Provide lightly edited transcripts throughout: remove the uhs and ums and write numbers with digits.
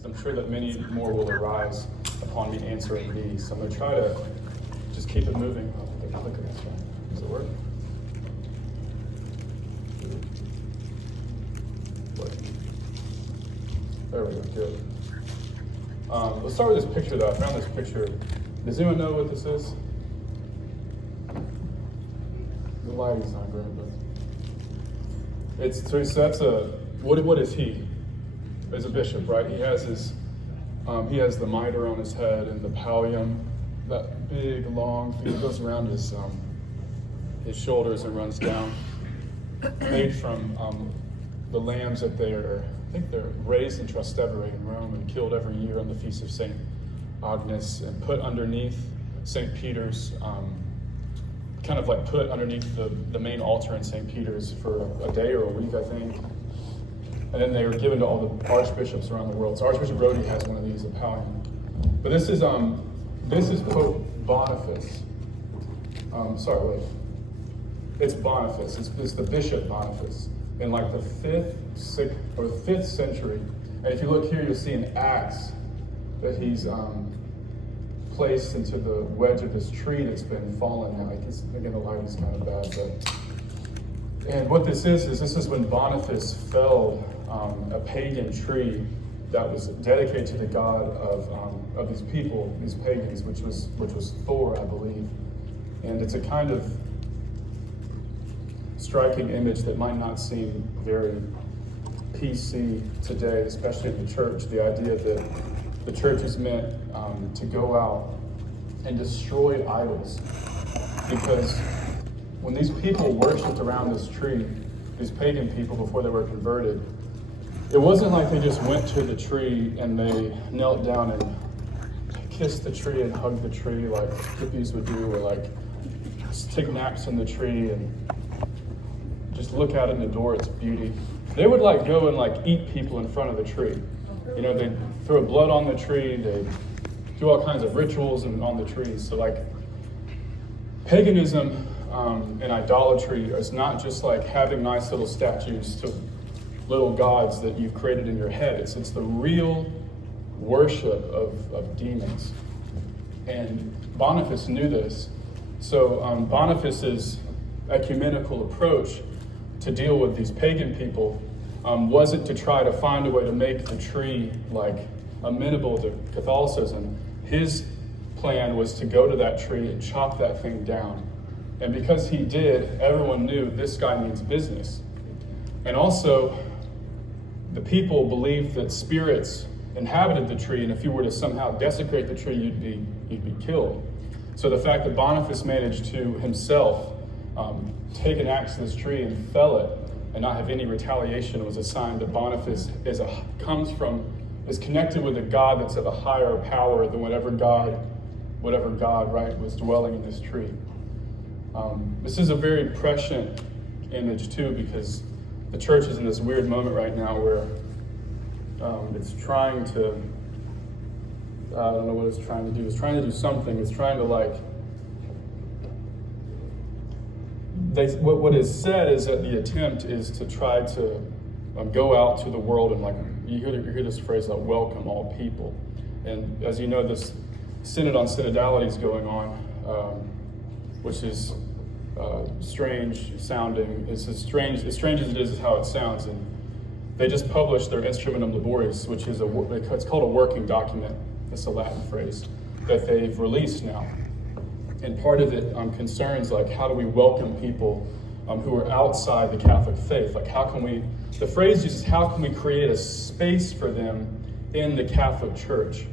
because I'm sure that many more will arise upon me answering these. So I'm going to try to just keep it moving. Oh, the clicker is trying. Does it work? There we go, good. Let's start with this picture though. I found this picture. Does anyone know what this is? The lighting's not great, but so that's what is he? He's a bishop, right? He has he has the mitre on his head and the pallium, that big long thing that goes around his shoulders and runs down, made from the lambs that I think they're raised in Trastevere in Rome and killed every year on the Feast of St. Agnes and put underneath St. Peter's, kind of like put underneath the main altar in St. Peter's for a day or a week, I think. And then they were given to all the archbishops around the world. So Archbishop Rodi has one of these, a pallium. But this is Pope Boniface. It's Boniface. It's the Bishop Boniface in like the 5th century. And if you look here, you'll see an axe that he's placed into the wedge of this tree that's been fallen now. Again, the light is kind of bad, and what this is when Boniface felled a pagan tree that was dedicated to the god of these people, these pagans, which was Thor, I believe. And it's a kind of striking image that might not seem very PC today, especially in the church. The idea that the church is meant to go out and destroy idols, because when these people worshipped around this tree, these pagan people before they were converted, it wasn't like they just went to the tree and they knelt down and kissed the tree and hugged the tree like hippies would do, or like take naps in the tree and just look out and adore its beauty. They would like go and like eat people in front of the tree. You know, they'd throw blood on the tree, they'd do all kinds of rituals on the trees. So like paganism and idolatry is not just like having nice little statues to little gods that you've created in your head. It's the real worship of demons. And Boniface knew this. So Boniface's ecumenical approach to deal with these pagan people wasn't to try to find a way to make the tree like amenable to Catholicism. His plan was to go to that tree and chop that thing down. And because he did, everyone knew this guy means business. And also, the people believed that spirits inhabited the tree, and if you were to somehow desecrate the tree, you'd be killed. So the fact that Boniface managed to himself take an axe to this tree and fell it and not have any retaliation was a sign that Boniface is connected with a God that's of a higher power than whatever God, right, was dwelling in this tree. This is a very prescient image too, because the church is in this weird moment right now where it's trying to, I don't know what it's trying to do. It's trying to do something. It's trying to what is said is that the attempt is to try to go out to the world and you hear this phrase like welcome all people. And as you know, this synod on synodality is going on, which is strange sounding. It's as strange as it is how it sounds. And they just published their Instrumentum Laboris, which is it's called a working document. It's a Latin phrase that they've released now. And part of it concerns like how do we welcome people who are outside the Catholic faith? Like the phrase uses how can we create a space for them in the Catholic Church?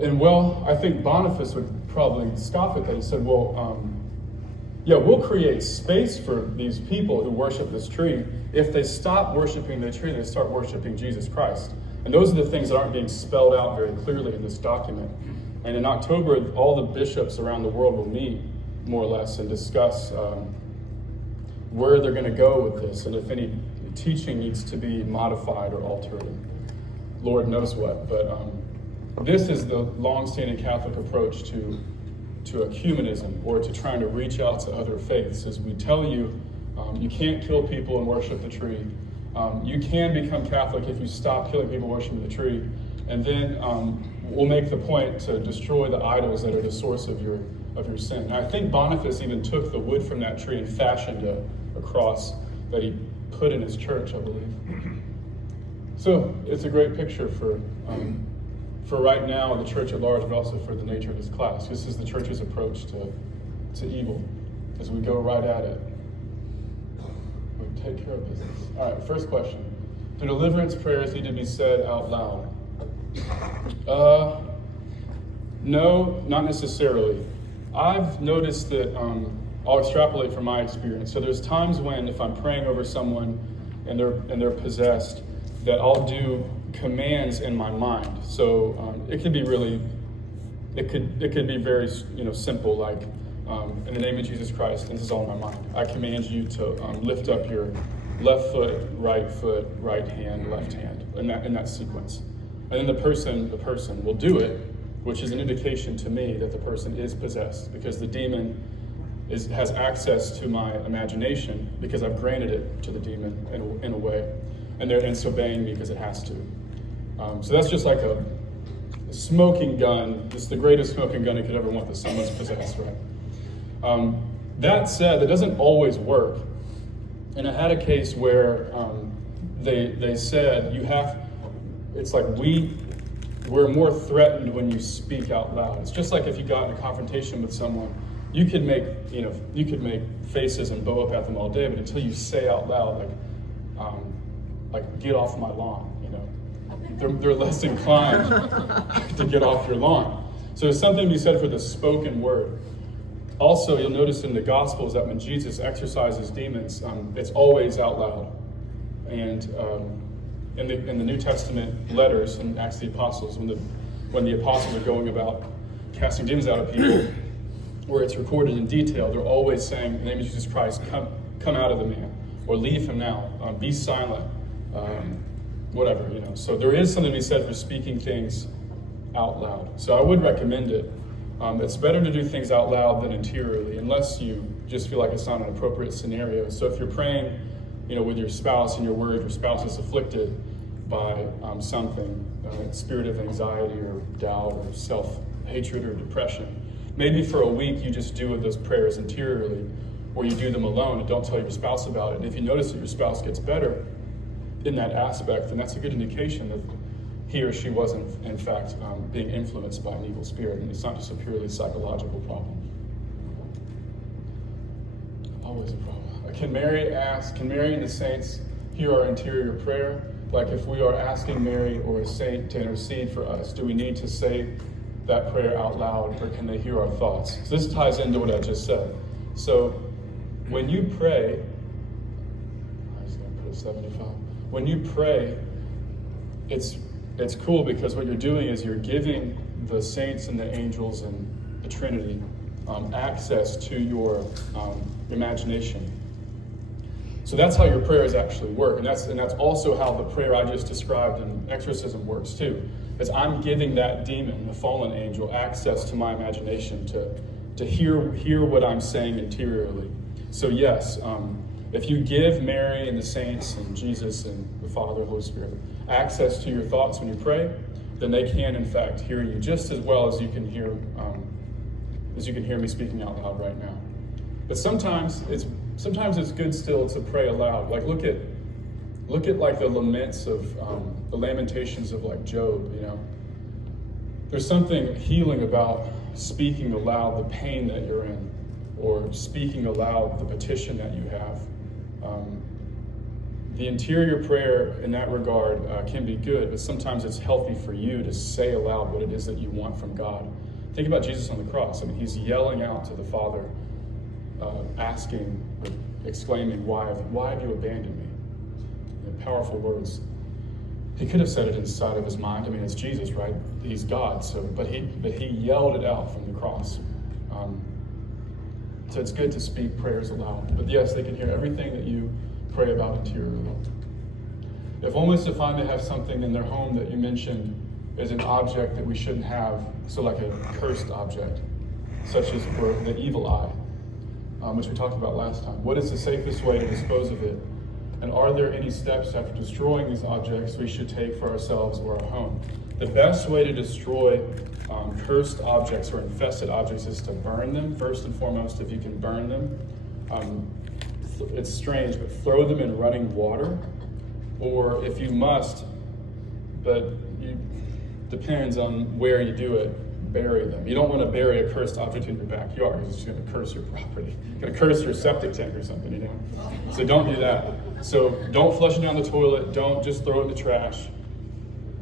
And well, I think Boniface would probably scoff at that. He said, we'll create space for these people who worship this tree if they stop worshiping the tree and they start worshiping Jesus Christ. And those are the things that aren't being spelled out very clearly in this document. And in October, all the bishops around the world will meet, more or less, and discuss where they're going to go with this, and if any teaching needs to be modified or altered. Lord knows what. But this is the long-standing Catholic approach to ecumenism, or to trying to reach out to other faiths, is we tell you, you can't kill people and worship the tree, You can become Catholic if you stop killing people worshiping the tree, and then we'll make the point to destroy the idols that are the source of your sin. And I think Boniface even took the wood from that tree and fashioned a cross that he put in his church, I believe. So it's a great picture for right now, the church at large, but also for the nature of this class. This is the church's approach to evil as we go right at it. We take care of business. All right, first question. Do deliverance prayers need to be said out loud? No, not necessarily. I've noticed that, I'll extrapolate from my experience. So there's times when if I'm praying over someone and they're possessed, that I'll do commands in my mind. So it can be really, it could be very simple, like in the name of Jesus Christ, and this is all in my mind. I command you to lift up your left foot, right hand, left hand, in that sequence. And then the person will do it, which is an indication to me that the person is possessed, because the demon has access to my imagination because I've granted it to the demon in a way, and it's obeying me because it has to. So that's just like a smoking gun. It's the greatest smoking gun you could ever want, that someone's possessed, right? That said, that doesn't always work. And I had a case where they said it's like we're more threatened when you speak out loud. It's just like if you got in a confrontation with someone, you could make faces and bow up at them all day, but until you say out loud, like get off my lawn, they're less inclined to get off your lawn. So there's something to be said for the spoken word. Also, you'll notice in the Gospels that when Jesus exorcises demons, it's always out loud. And in the New Testament letters in Acts of the Apostles, when the apostles are going about casting demons out of people, where it's recorded in detail, they're always saying, in the name of Jesus Christ, come out of the man, or leave him now, be silent, whatever, So there is something to be said for speaking things out loud. So I would recommend it. It's better to do things out loud than interiorly, unless you just feel like it's not an appropriate scenario. So if you're praying, with your spouse and you're worried your spouse is afflicted by something, spirit of anxiety or doubt or self-hatred or depression, maybe for a week you just do those prayers interiorly, or you do them alone and don't tell your spouse about it. And if you notice that your spouse gets better in that aspect, then that's a good indication that he or she wasn't, in fact, being influenced by an evil spirit, and it's not just a purely psychological problem. Always a problem. Can Mary and the saints hear our interior prayer? Like if we are asking Mary or a saint to intercede for us, do we need to say that prayer out loud, or can they hear our thoughts? So this ties into what I just said. So when you pray, I was going to put a 75. When you pray, it's cool because what you're doing is you're giving the saints and the angels and the Trinity access to your imagination. So that's how your prayers actually work, and that's also how the prayer I just described in exorcism works too. Is I'm giving that demon, the fallen angel, access to my imagination to hear what I'm saying interiorly. So yes, if you give Mary and the saints and Jesus and the Father, Holy Spirit, access to your thoughts when you pray, then they can in fact hear you just as well as you can hear me speaking out loud right now. But sometimes it's good still to pray aloud. Like look at like the laments of the lamentations of like Job. There's something healing about speaking aloud the pain that you're in, or speaking aloud the petition that you have. The interior prayer in that regard can be good, but sometimes it's healthy for you to say aloud what it is that you want from God. Think about Jesus on the cross. I mean, he's yelling out to the Father, asking, or exclaiming, why have you abandoned me? Powerful words. He could have said it inside of his mind. I mean, it's Jesus, right? He's God. But he yelled it out from the cross. So it's good to speak prayers aloud. But yes, they can hear everything that you pray about interiorly. If homeless define they have something in their home that you mentioned is an object that we shouldn't have, so like a cursed object, such as the evil eye, which we talked about last time. What is the safest way to dispose of it? And are there any steps after destroying these objects we should take for ourselves or our home? The best way to destroy cursed objects or infested objects is to burn them, first and foremost, if you can burn them. It's strange, but throw them in running water, or if you must, but it depends on where you do it, bury them. You don't want to bury a cursed object in your backyard because it's going to curse your property. It's going to curse your septic tank or something, you know? So don't do that. So don't flush it down the toilet. Don't just throw it in the trash.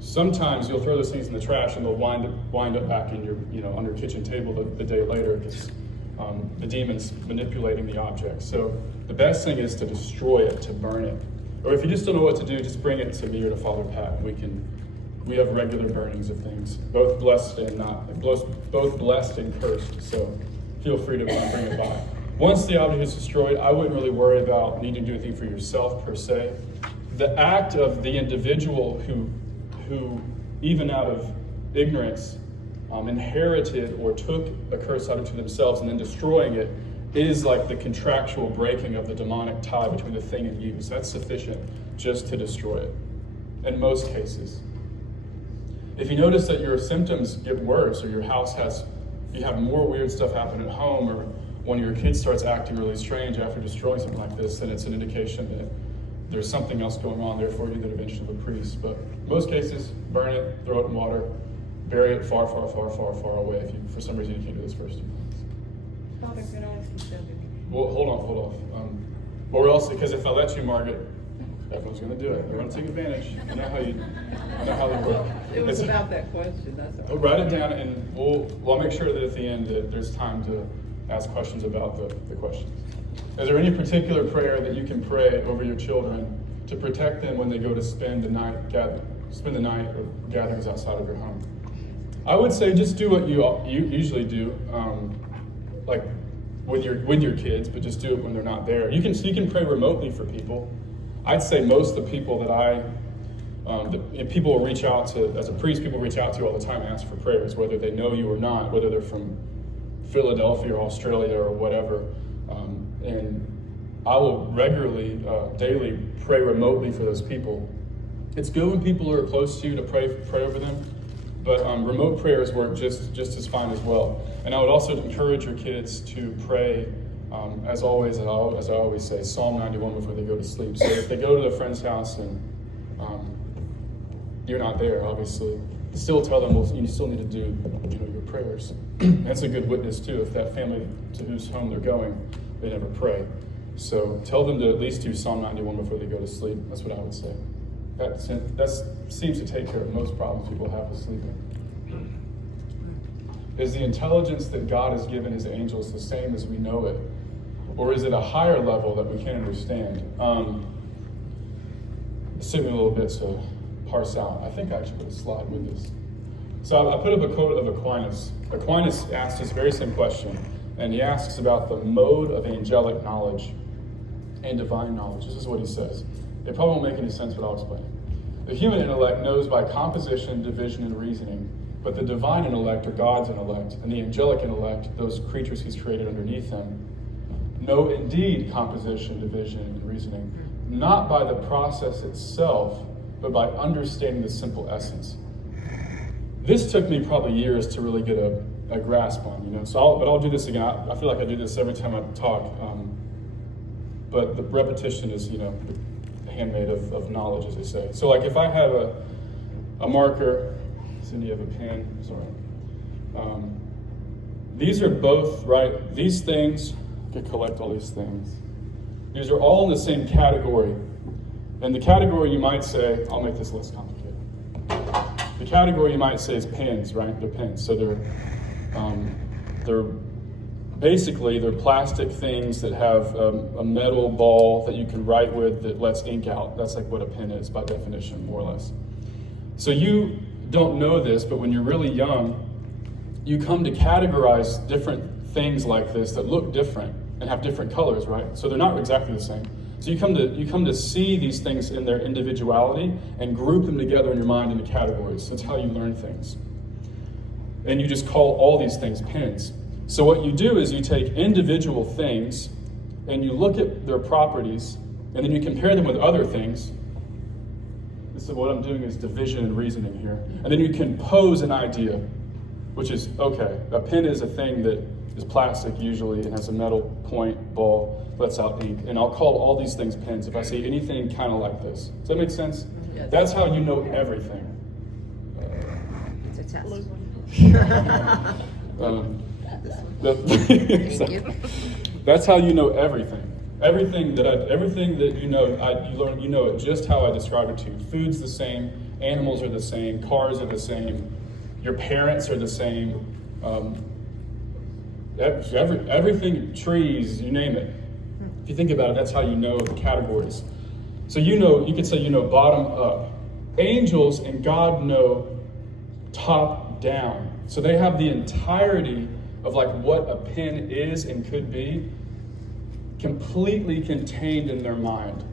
Sometimes you'll throw those things in the trash and they'll wind up back in your, on your kitchen table the day later because the demon's manipulating the object. So the best thing is to destroy it, to burn it. Or if you just don't know what to do, just bring it to me or to Father Pat. We have regular burnings of things, both blessed and not, both blessed and cursed. So feel free to bring it by. Once the object is destroyed, I wouldn't really worry about needing to do anything for yourself per se. The act of the individual who even out of ignorance, inherited or took a cursed object to themselves and then destroying it is like the contractual breaking of the demonic tie between the thing and you. So that's sufficient just to destroy it in most cases. If you notice that your symptoms get worse or you have more weird stuff happen at home, or one of your kids starts acting really strange after destroying something like this, then it's an indication that there's something else going on there for you, the intervention of a priest. But in most cases, burn it, throw it in water, bury it far, far, far, far, far away if you, for some reason, you can't do those first 2 months. Father, could I ask you something? Well, hold off. Or else, because if I let you, Margaret, everyone's going to do it. They're going to take advantage. I know how they work. It was about that question, that's all. Write it down, and we'll make sure that at the end that there's time to ask questions about the questions. Is there any particular prayer that you can pray over your children to protect them when they go to spend the night or gatherings outside of your home? I would say just do what you usually do, like with your kids, but just do it when they're not there. You can pray remotely for people. I'd say most of the people that people will reach out to, as a priest, people reach out to you all the time and ask for prayers, whether they know you or not, whether they're from Philadelphia or Australia or whatever. And I will regularly, daily pray remotely for those people. It's good when people are close to you to pray over them, but remote prayers work just as fine as well. And I would also encourage your kids to pray, as I always say, Psalm 91 before they go to sleep. So if they go to their friend's house and you're not there, obviously, still tell them, well, you still need to do your prayers. That's a good witness too. If that family to whose home they're going, they never pray. So tell them to at least do Psalm 91 before they go to sleep. That's what I would say. That seems to take care of most problems people have with sleeping. Is the intelligence that God has given his angels the same as we know it? Or is it a higher level that we can't understand? It took me a little bit to parse out. I think I actually put a slide with this. So I put up a quote of Aquinas. Aquinas asked this very same question, and he asks about the mode of angelic knowledge and divine knowledge. This is what he says. It probably won't make any sense, but I'll explain. The human intellect knows by composition, division, and reasoning, but the divine intellect, or God's intellect, and the angelic intellect, those creatures he's created underneath him, know indeed composition, division, and reasoning, not by the process itself, but by understanding the simple essence. This took me probably years to really get a grasp on, So I'll do this again. I feel like I do this every time I talk, but the repetition is, the handmaid of knowledge, as they say. So like if I have a marker, Cindy, you have a pen, sorry. These are both, right, these things, I could collect all these things. These are all in the same category. And the category you might say, I'll make this less complicated. The category you might say is pens, right? They're pens. So they're basically plastic things that have a metal ball that you can write with that lets ink out. That's like what a pen is by definition, more or less. So you don't know this, but when you're really young, you come to categorize different things like this that look different and have different colors, right? So they're not exactly the same. So you come to see these things in their individuality and group them together in your mind into categories. That's how you learn things. And you just call all these things pens. So what you do is you take individual things and you look at their properties And then you compare them with other things. So what I'm doing is division and reasoning here. And then you can pose an idea, which is, okay, a pen is a thing that is plastic usually and has a metal point, ball, lets out ink. And I'll call all these things pens if I see anything kind of like this. Does that make sense? Yes. That's how you know everything. It's a test. Thank you. That's how you know everything. Everything that you know, you learn. You know it just how I describe it to you. Food's the same. Animals are the same. Cars are the same. Your parents are the same. Everything, trees, you name it. If you think about it, that's how you know the categories. So you could say you know bottom up. Angels and God know top down. So they have the entirety of like what a pen is and could be completely contained in their mind.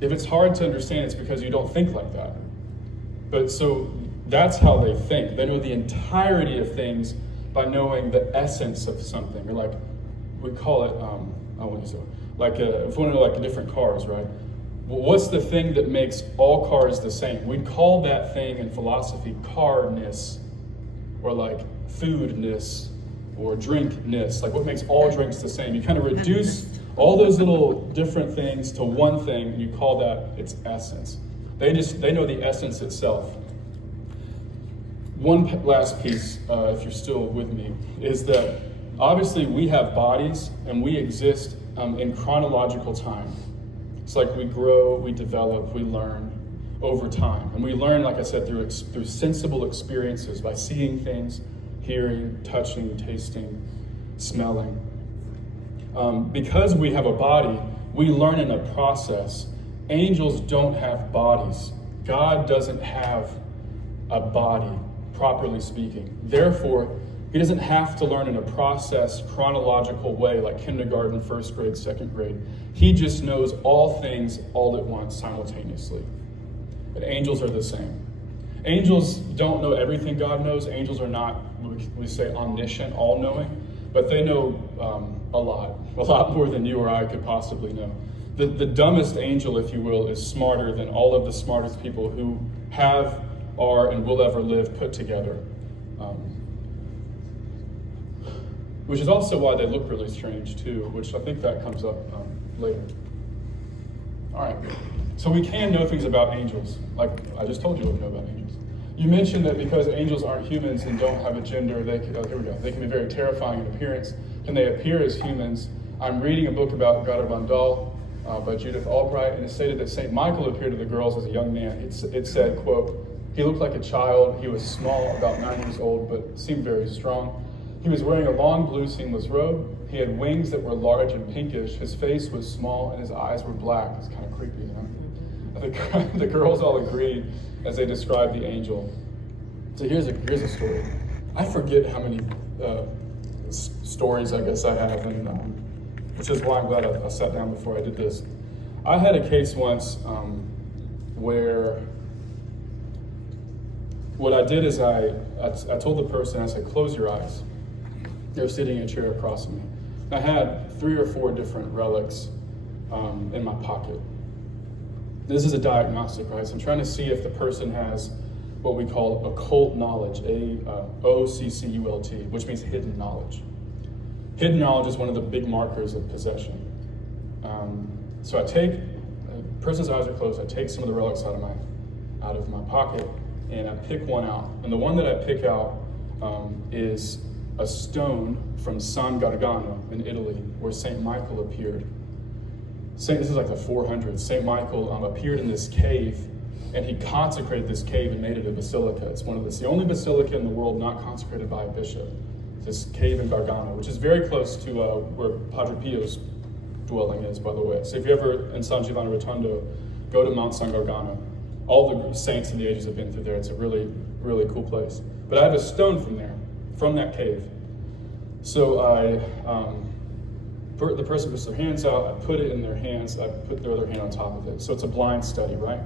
If it's hard to understand, it's because you don't think like that. But so that's how they think. They know the entirety of things by knowing the essence of something. Or like, we call it, if we want to know like different cars, right? Well, what's the thing that makes all cars the same? We'd call that thing in philosophy carness, or like foodness, or drinkness, like what makes all drinks the same. You kind of reduce all those little different things to one thing, and you call that its essence. They know the essence itself. One last piece, if you're still with me, is that obviously we have bodies and we exist in chronological time. It's like we grow, we develop, we learn over time. And we learn, like I said, through sensible experiences, by seeing things, hearing, touching, tasting, smelling. Because we have a body, we learn in a process. Angels don't have bodies. God doesn't have a body, properly speaking. Therefore, he doesn't have to learn in a process, chronological way, like kindergarten, first grade, second grade. He just knows all things all at once, simultaneously. And angels are the same. Angels don't know everything God knows. Angels are not, we say, omniscient, all-knowing, but they know a lot more than you or I could possibly know. The dumbest angel, if you will, is smarter than all of the smartest people who have, are, and will ever live put together. Which is also why they look really strange too, which I think that comes up later. All right, so we can know things about angels. Like I just told you what we know about angels. You mentioned that because angels aren't humans and don't have a gender, they can be very terrifying in appearance. Can they appear as humans? I'm reading a book about Garabandal by Judith Albright, and it stated that St. Michael appeared to the girls as a young man. It said, quote, he looked like a child. He was small, about 9 years old, but seemed very strong. He was wearing a long blue seamless robe. He had wings that were large and pinkish. His face was small and his eyes were black. It's kind of creepy, you know? The girls all agreed as they described the angel. So here's a story. I forget how many stories I guess I have, and which is why I'm glad I sat down before I did this. I had a case once where what I did is I told the person, I said, close your eyes. They were sitting in a chair across from me. I had 3 or 4 different relics in my pocket. This is a diagnostic, right? So I'm trying to see if the person has what we call occult knowledge, OCCULT, which means hidden knowledge. Hidden knowledge is one of the big markers of possession. So I take, the person's eyes are closed, I take some of the relics out of my pocket, and I pick one out. And the one that I pick out is a stone from San Gargano in Italy, where St. Michael appeared. This is like the 400s. St. Michael appeared in this cave, and he consecrated this cave and made it a basilica. It's the only basilica in the world not consecrated by a bishop. This cave in Gargano, which is very close to where Padre Pio's dwelling is, by the way. So if you're ever in San Giovanni Rotondo, go to Mount San Gargano. All the saints in the ages have been through there. It's a really, really cool place. But I have a stone from there, from that cave. So the person puts their hands out, I put it in their hands, I put their other hand on top of it. So it's a blind study, right?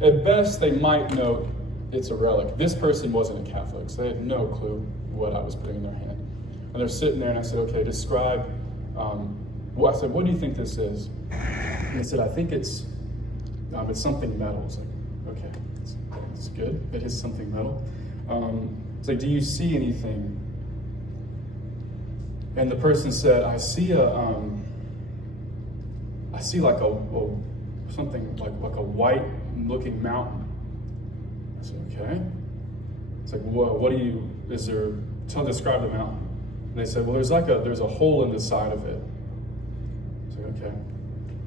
At best, they might note it's a relic. This person wasn't a Catholic, so they had no clue what I was putting in their hand. And they're sitting there, and I said, okay, describe well, I said, what do you think this is? And he said, I think it's something metal. I was like, okay, it's good. It is something metal. It's like, do you see anything? And the person said, I see like something like a white looking mountain. I said, okay. It's like, describe the mountain. And they said, well, there's a hole in the side of it. I said, okay.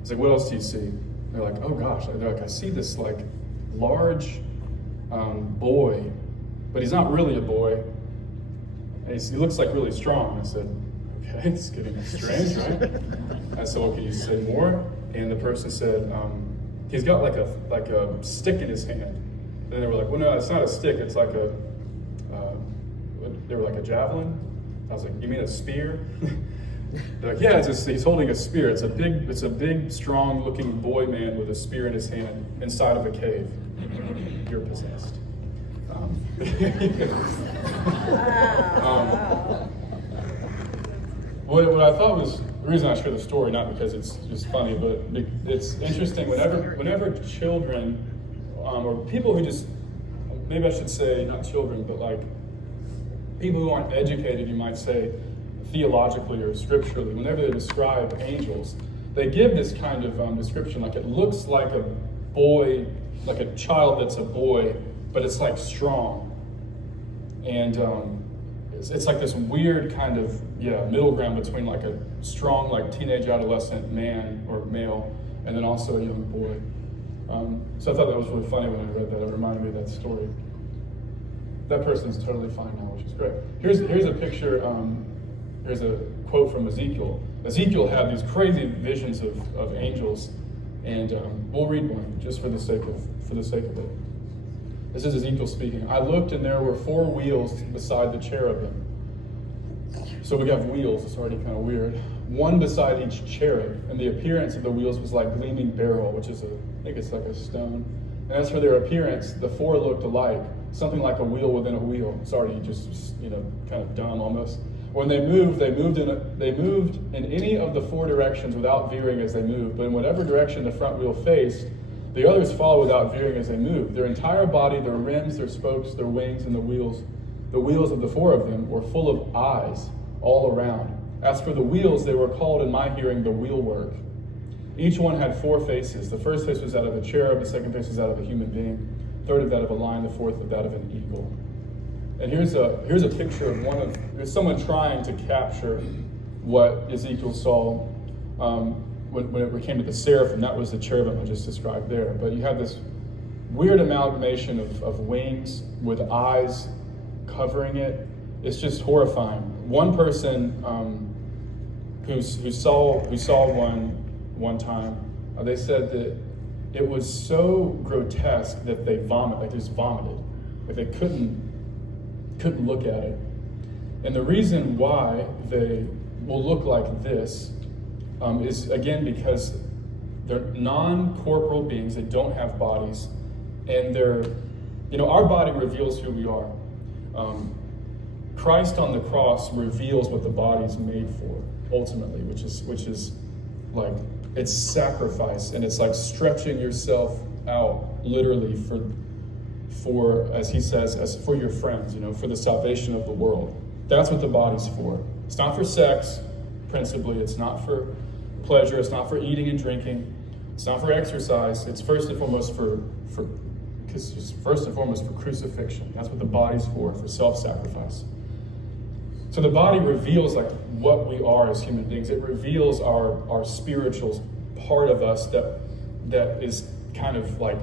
It's like, what else do you see? They're like, oh gosh. They're like, I see this like large boy, but he's not really a boy. And he looks like really strong. I said, okay, it's getting strange, right? I said, well, can you say more? And the person said, he's got like a stick in his hand. And they were like, well, no, it's not a stick. It's like they were like a javelin. I was like, you mean a spear? They're like, yeah, he's holding a spear. It's a big, strong-looking boy man with a spear in his hand inside of a cave. You're possessed. What I thought was the reason I share the story, not because it's just funny, but it's interesting. Whenever children or people who just, maybe I should say not children, but like people who aren't educated, you might say, theologically or scripturally, whenever they describe angels, they give this kind of description, like it looks like a boy, like a child that's a boy, but it's like strong. And it's like this weird kind of, middle ground between like a strong, like teenage adolescent man or male, and then also a young boy. So I thought that was really funny when I read that. It reminded me of that story. That person's totally fine now, which is great. Here's a picture. Here's a quote from Ezekiel. Ezekiel had these crazy visions of angels, and we'll read one just for the sake of it. This is Ezekiel speaking. I looked, and there were 4 wheels beside the cherubim. So we have wheels. It's already kind of weird. One beside each cherub, and the appearance of the wheels was like gleaming beryl, which is I think it's like a stone. And as for their appearance, the 4 looked alike, something like a wheel within a wheel. It's already just kind of dumb almost. When they moved in any of the 4 directions without veering as they moved. But in whatever direction the front wheel faced, the others followed without veering as they moved. Their entire body, their rims, their spokes, their wings, and the wheels of the 4 of them were full of eyes all around. As for the wheels, they were called in my hearing the wheelwork. Each one had 4 faces. The first face was that of a cherub, the second face was that of a human being, third of that of a lion, the fourth of that of an eagle. And here's a picture of there's someone trying to capture what Ezekiel saw when it came to the seraphim. That was the cherubim I just described there. But you have this weird amalgamation of wings with eyes covering it. It's just horrifying. One person who saw one time, they said that it was so grotesque that they just vomited. Like they couldn't look at it. And the reason why they will look like this is, again, because they're non-corporal beings. They don't have bodies. And our body reveals who we are. Christ on the cross reveals what the body's made for, ultimately, which is like, it's sacrifice, and it's like stretching yourself out, literally, for as he says, as for your friends, for the salvation of the world. That's what the body's for. It's not for sex, principally. It's not for pleasure. It's not for eating and drinking. It's not for exercise. It's first and foremost for crucifixion. That's what the body's for self-sacrifice. So the body reveals like what we are as human beings. It reveals our spiritual part of us that is kind of like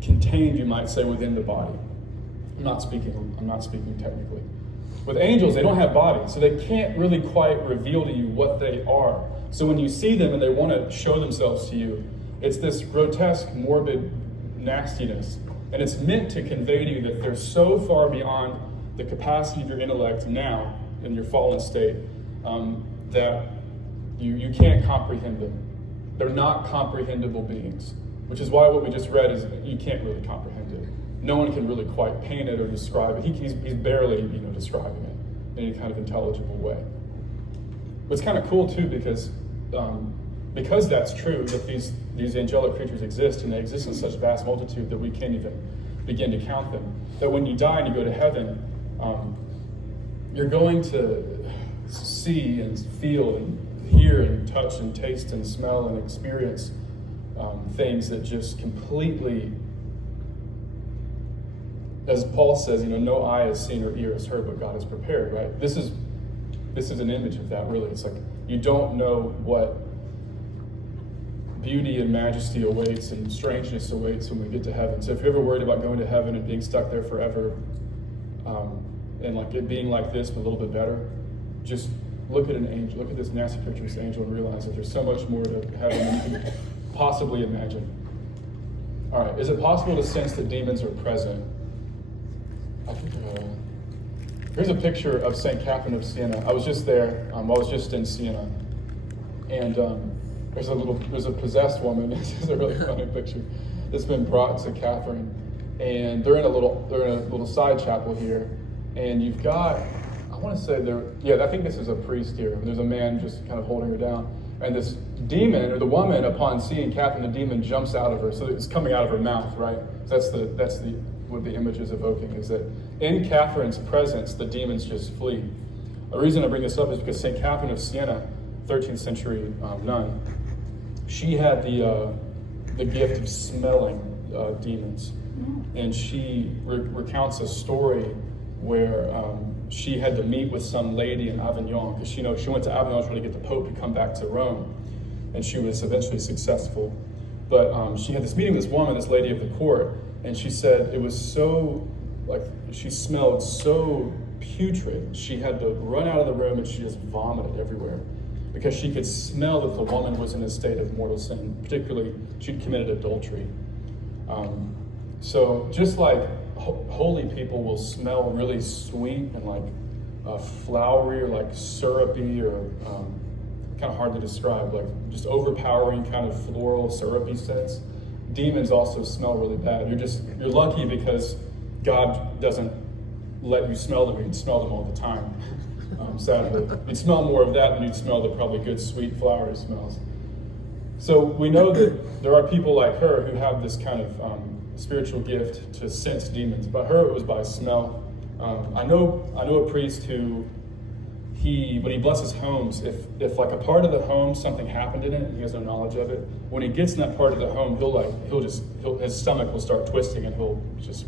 contained, you might say, within the body. I'm not speaking technically. With angels, they don't have bodies, so they can't really quite reveal to you what they are. So when you see them and they want to show themselves to you, it's this grotesque, morbid nastiness. And it's meant to convey to you that they're so far beyond the capacity of your intellect now in your fallen state that you can't comprehend them. They're not comprehensible beings, which is why what we just read is you can't really comprehend it. No one can really quite paint it or describe it. He's barely describing it in any kind of intelligible way. But it's kind of cool too, because because that's true, that these angelic creatures exist, and they exist in such vast multitude that we can't even begin to count them, that when you die and you go to heaven, you're going to see and feel and hear and touch and taste and smell and experience things that just completely, as Paul says, no eye has seen or ear has heard what God has prepared, right? This is an image of that, really. It's like you don't know what beauty and majesty awaits and strangeness awaits when we get to heaven. So if you're ever worried about going to heaven and being stuck there forever, and like it being like this but a little bit better, just look at an angel, look at this nasty picture of this angel, and realize that there's so much more to heaven than you can possibly imagine. All right, is it possible to sense that demons are present? I think here's a picture of St. Catherine of Siena. I was just there. I was just in Siena, and there's a possessed woman. This is a really funny picture that's been brought to Catherine, and they're in a little side chapel here, and you've got, I want to say I think this is a priest here. There's a man just kind of holding her down, and this demon, or the woman, upon seeing Catherine, the demon jumps out of her, so it's coming out of her mouth, right? So that's what the image is evoking, is that in Catherine's presence, the demons just flee. The reason I bring this up is because St. Catherine of Siena, 13th century nun, she had the gift of smelling demons. And she recounts a story where she had to meet with some lady in Avignon, because she went to Avignon trying to get the Pope to come back to Rome, and she was eventually successful. But she had this meeting with this woman, this lady of the court, and she said it was so, she smelled so putrid, she had to run out of the room and she just vomited everywhere, because she could smell that the woman was in a state of mortal sin, particularly she'd committed adultery. So just like holy people will smell really sweet and flowery or like syrupy or kind of hard to describe, like just overpowering kind of floral syrupy scents, demons also smell really bad. You're lucky because God doesn't let you smell them. You'd smell them all the time, sadly. You'd smell more of that than you'd smell the probably good, sweet, flowery smells. So we know that there are people like her who have this kind of spiritual gift to sense demons. But her, it was by smell. I know a priest who, when he blesses homes, if like a part of the home, something happened in it, and he has no knowledge of it, when he gets in that part of the home, his stomach will start twisting, and he'll just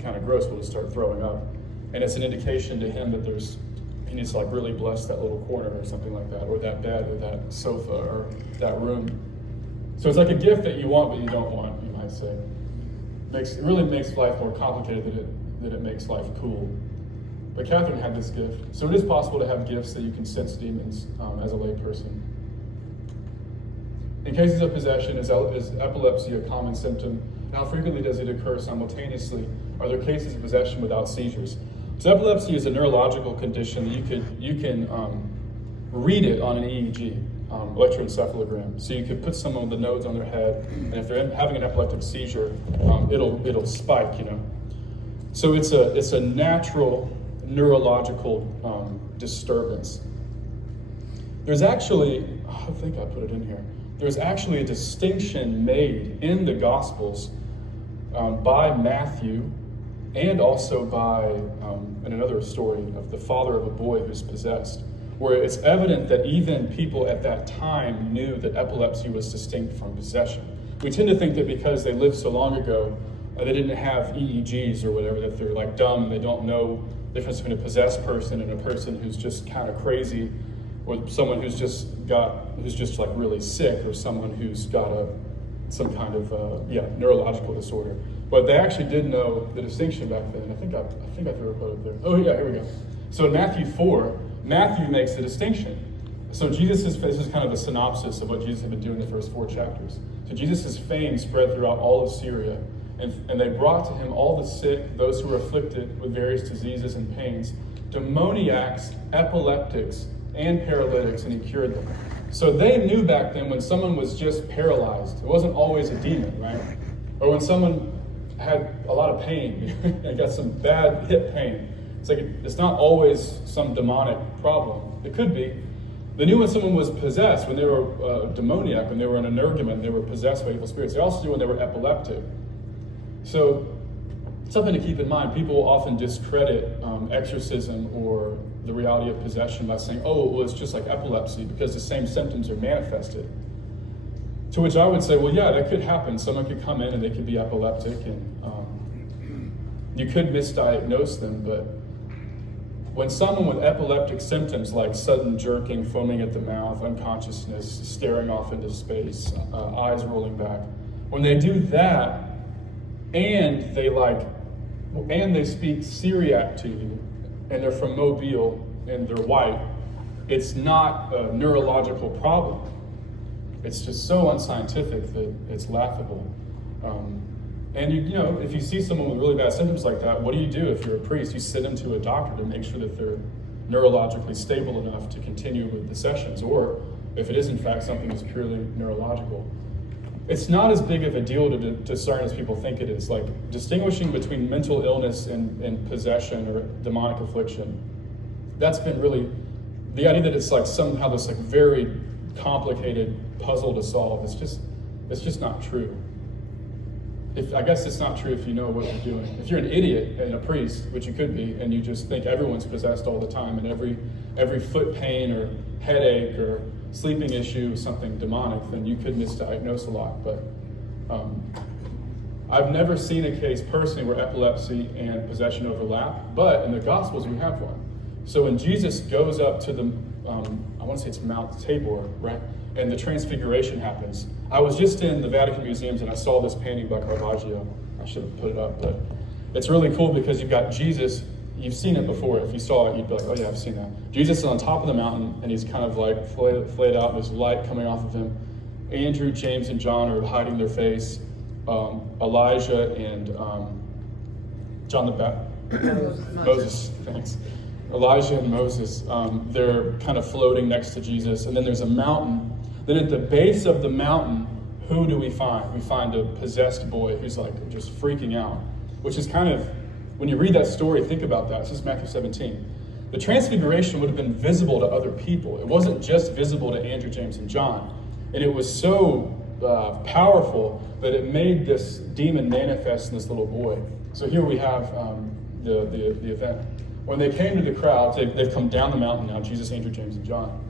kind of gross, will just start throwing up. And it's an indication to him that he needs to really bless that little corner or something like that, or that bed, or that sofa, or that room. So it's like a gift that you want but you don't want, you might say. It really makes life more complicated than it makes life cool. But Catherine had this gift. So it is possible to have gifts that you can sense demons as a lay person. In cases of possession, is epilepsy a common symptom? And how frequently does it occur simultaneously? Are there cases of possession without seizures? So epilepsy is a neurological condition that you can read it on an EEG, electroencephalogram. So you could put someone with the nodes on their head, and if they're having an epileptic seizure, it'll spike, So it's a natural neurological disturbance. There's actually, I think I put it in here, there's actually a distinction made in the Gospels by Matthew, and also by, in another story, of the father of a boy who's possessed, where it's evident that even people at that time knew that epilepsy was distinct from possession. We tend to think that because they lived so long ago, they didn't have EEGs or whatever, that they're dumb and they don't know the difference between a possessed person and a person who's just kind of crazy, or someone who's just really sick, or someone who's got some kind of neurological disorder. But they actually did know the distinction back then. I think I threw a quote there. Oh yeah, here we go. So in Matthew 4, Matthew makes the distinction. So this is kind of a synopsis of what Jesus had been doing in the first 4 chapters. So Jesus' fame spread throughout all of Syria, and they brought to him all the sick, those who were afflicted with various diseases and pains, demoniacs, epileptics, and paralytics, and he cured them. So they knew back then when someone was just paralyzed, it wasn't always a demon, right? Or when someone had a lot of pain and got some bad hip pain, it's not always some demonic problem. It could be, They knew when someone was possessed, when they were demoniac, when they were an energumen, they were possessed by evil spirits. They also knew when they were epileptic. So, something to keep in mind, people often discredit exorcism or the reality of possession by saying, oh, well, it's just like epilepsy because the same symptoms are manifested. To which I would say, well, yeah, that could happen. Someone could come in and they could be epileptic, and you could misdiagnose them, but when someone with epileptic symptoms like sudden jerking, foaming at the mouth, unconsciousness, staring off into space, eyes rolling back, when they do that, and they speak Syriac to you, and they're from Mobile, and they're white, it's not a neurological problem. It's just so unscientific that it's laughable. And you know, if you see someone with really bad symptoms like that, what do you do if you're a priest? You send them to a doctor to make sure that they're neurologically stable enough to continue with the sessions, or if it is in fact something that's purely neurological. It's not as big of a deal to discern as people think it is. Like, distinguishing between mental illness and possession or demonic affliction, that's been really, the idea that it's like somehow this like very complicated puzzle to solve, it's just not true. I guess it's not true if you know what you're doing. If you're an idiot and a priest, which you could be, and you just think everyone's possessed all the time, and every foot pain or headache or sleeping issue is something demonic, then you could misdiagnose a lot. But I've never seen a case personally where epilepsy and possession overlap, but in the Gospels we have one. So when Jesus goes up to the, I want to say it's Mount Tabor, right? And the Transfiguration happens. I was just in the Vatican Museums and I saw this painting by Caravaggio. I should have put it up, but it's really cool because you've got Jesus. You've seen it before. If you saw it, you'd be like, oh yeah, I've seen that. Jesus is on top of the mountain and he's kind of like flayed out. There's light coming off of him. Andrew, James, and John are hiding their face. Elijah and John the Baptist. Moses, thanks. Elijah and Moses, they're kind of floating next to Jesus. And then there's a mountain. Then at the base of the mountain, who do we find? We find a possessed boy who's like just freaking out, which is kind of, when you read that story, think about that. This is Matthew 17. The Transfiguration would have been visible to other people. It wasn't just visible to Andrew, James, and John. And it was so powerful that it made this demon manifest in this little boy. So here we have the event. When they came to the crowd, they've come down the mountain now, Jesus, Andrew, James, and John,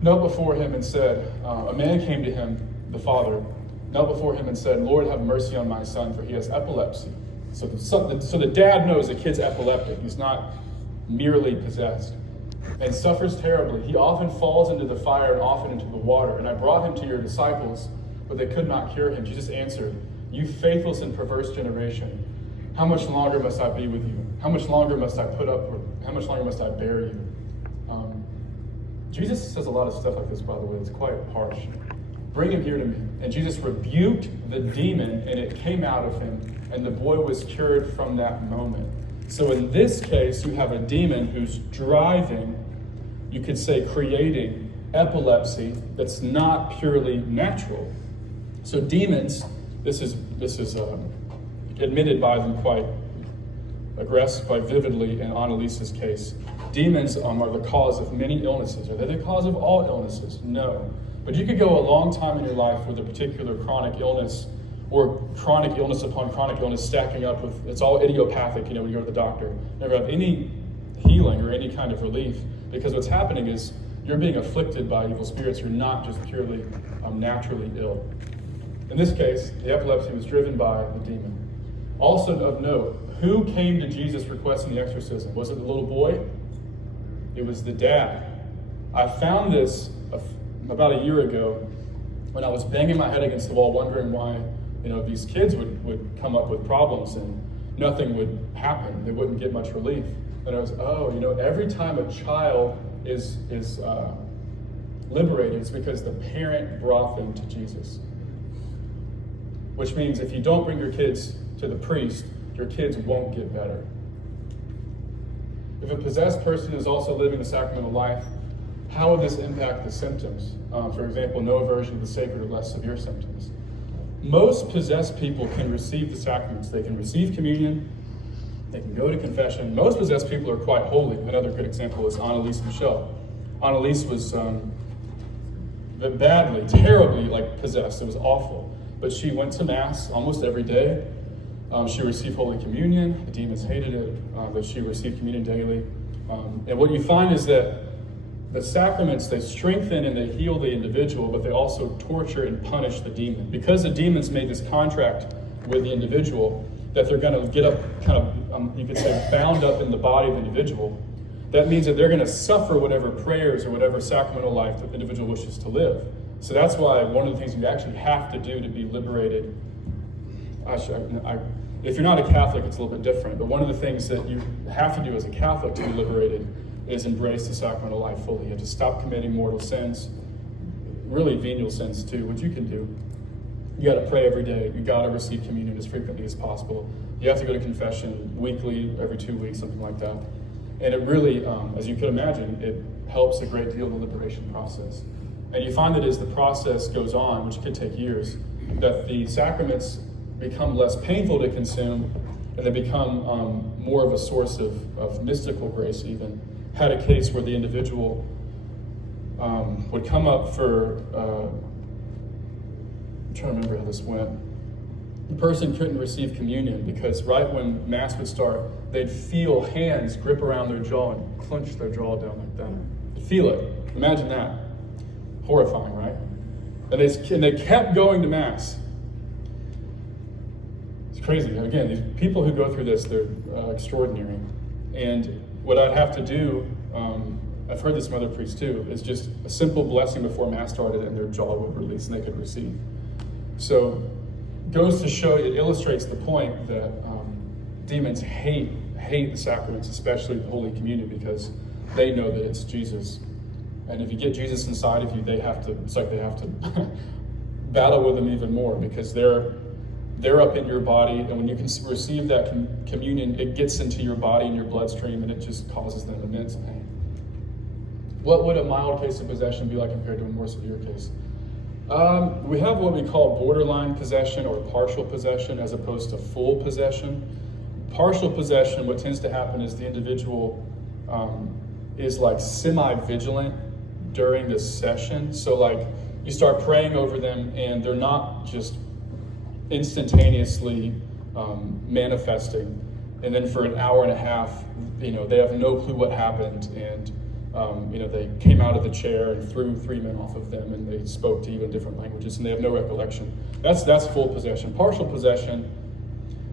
knelt before him and said, a man came to him, the father, knelt before him and said, Lord, have mercy on my son, for he has epilepsy. So the dad knows the kid's epileptic. He's not merely possessed. And suffers terribly. He often falls into the fire and often into the water. And I brought him to your disciples, but they could not cure him. Jesus answered, you faithless and perverse generation, how much longer must I be with you? How much longer must I put up with? How much longer must I bear you? Jesus says a lot of stuff like this, by the way. It's quite harsh. Bring him here to me. And Jesus rebuked the demon, and it came out of him, and the boy was cured from that moment. So in this case, you have a demon who's driving, you could say creating, epilepsy that's not purely natural. So demons, this is admitted by them quite vividly in Annalise's case. Demons are the cause of many illnesses. Are they the cause of all illnesses? No. But you could go a long time in your life with a particular chronic illness, or chronic illness upon chronic illness stacking up with, it's all idiopathic, when you go to the doctor. Never have any healing or any kind of relief, because what's happening is you're being afflicted by evil spirits. You're not just purely naturally ill. In this case, the epilepsy was driven by the demon. Also of note, who came to Jesus requesting the exorcism? Was it the little boy? It was the dad. I found this about a year ago when I was banging my head against the wall wondering why these kids would come up with problems and nothing would happen. They wouldn't get much relief. And I was, every time a child is liberated, it's because the parent brought them to Jesus. Which means if you don't bring your kids to the priest, your kids won't get better. If a possessed person is also living the sacramental life, how would this impact the symptoms? For example, no aversion to the sacred or less severe symptoms. Most possessed people can receive the sacraments. They can receive communion. They can go to confession. Most possessed people are quite holy. Another good example is Annalise Michel. Annalise was badly, terribly possessed. It was awful. But she went to Mass almost every day. She received Holy Communion. The demons hated it, but she received communion daily. And what you find is that the sacraments, they strengthen and they heal the individual, but they also torture and punish the demon. Because the demons made this contract with the individual that they're going to get up, kind of, you could say, bound up in the body of the individual, that means that they're going to suffer whatever prayers or whatever sacramental life the individual wishes to live. So that's why one of the things you actually have to do to be liberated, if you're not a Catholic, it's a little bit different, but one of the things that you have to do as a Catholic to be liberated is embrace the sacramental life fully. You have to stop committing mortal sins, really venial sins too, which you can do. You got to pray every day. You got to receive communion as frequently as possible. You have to go to confession weekly, every 2 weeks, something like that. And it really, as you can imagine, it helps a great deal in the liberation process. And you find that as the process goes on, which could take years, that the sacraments become less painful to consume, and they become more of a source of mystical grace even. Had a case where the individual would come up for, I'm trying to remember how this went. The person couldn't receive communion because right when Mass would start, they'd feel hands grip around their jaw and clench their jaw down like that. Feel it. Imagine that. Horrifying, right? And they kept going to Mass. It's crazy. Again, these people who go through this, they're extraordinary. And what I'd have to do, I've heard this from other priests too, is just a simple blessing before Mass started and their jaw would release and they could receive. So goes to show, it illustrates the point that demons hate the sacraments, especially the Holy Communion, because they know that it's Jesus. And if you get Jesus inside of you, it's like they have to battle with him even more, because they're up in your body, and when you can receive that communion, it gets into your body and your bloodstream, and it just causes them immense pain. What would a mild case of possession be like compared to a more severe case? We have what we call borderline possession or partial possession as opposed to full possession. Partial possession, what tends to happen is the individual is like semi-vigilant during this session. So like you start praying over them and they're not just instantaneously manifesting. And then for an hour and a half, they have no clue what happened, and they came out of the chair and threw 3 men off of them, and they spoke to even different languages, and they have no recollection. That's full possession. Partial possession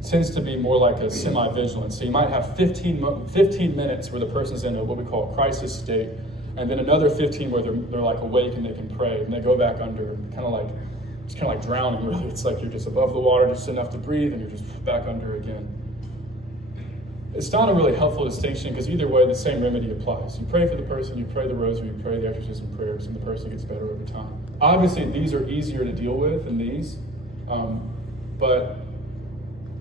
tends to be more like a semi-vigilant. So you might have 15 minutes where the person's in what we call a crisis state, and then another 15 where they're like awake and they can pray, and they go back under, it's kind of like drowning, really. It's like you're just above the water, just enough to breathe, and you're just back under again. It's not a really helpful distinction, because either way, the same remedy applies. You pray for the person, you pray the rosary, you pray the exorcism prayers, and the person gets better over time. Obviously, these are easier to deal with than these, but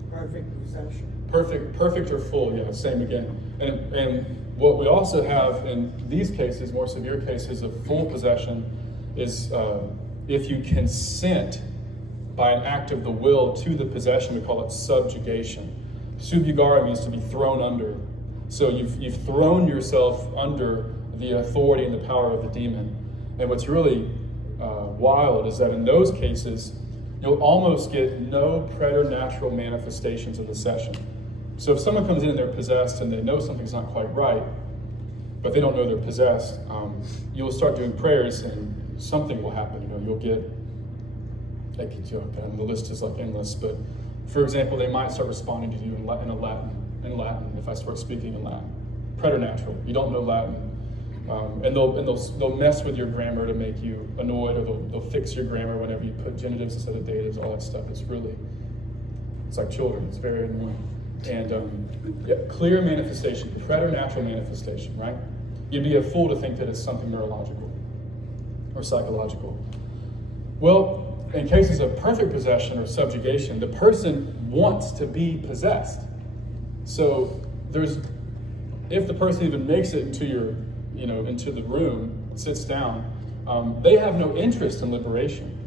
perfect possession. Perfect or full, yeah, same again. And what we also have in these cases, more severe cases of full possession, is if you consent by an act of the will to the possession, we call it subjugation. Subjugare means to be thrown under. So you've thrown yourself under the authority and the power of the demon. And what's really wild is that in those cases, you'll almost get no preternatural manifestations of the session. So if someone comes in and they're possessed and they know something's not quite right, but they don't know they're possessed, you'll start doing prayers and something will happen. You'll get, the list is like endless, but for example, they might start responding to you in Latin if I start speaking in Latin. Preternatural. You don't know Latin. And they'll mess with your grammar to make you annoyed, or they'll fix your grammar whenever you put genitives instead of datives, all that stuff. It's like children. It's very annoying. And clear manifestation, preternatural manifestation, right? You'd be a fool to think that it's something neurological or psychological. Well, in cases of perfect possession or subjugation, the person wants to be possessed. So if the person even makes it into the room, sits down, they have no interest in liberation.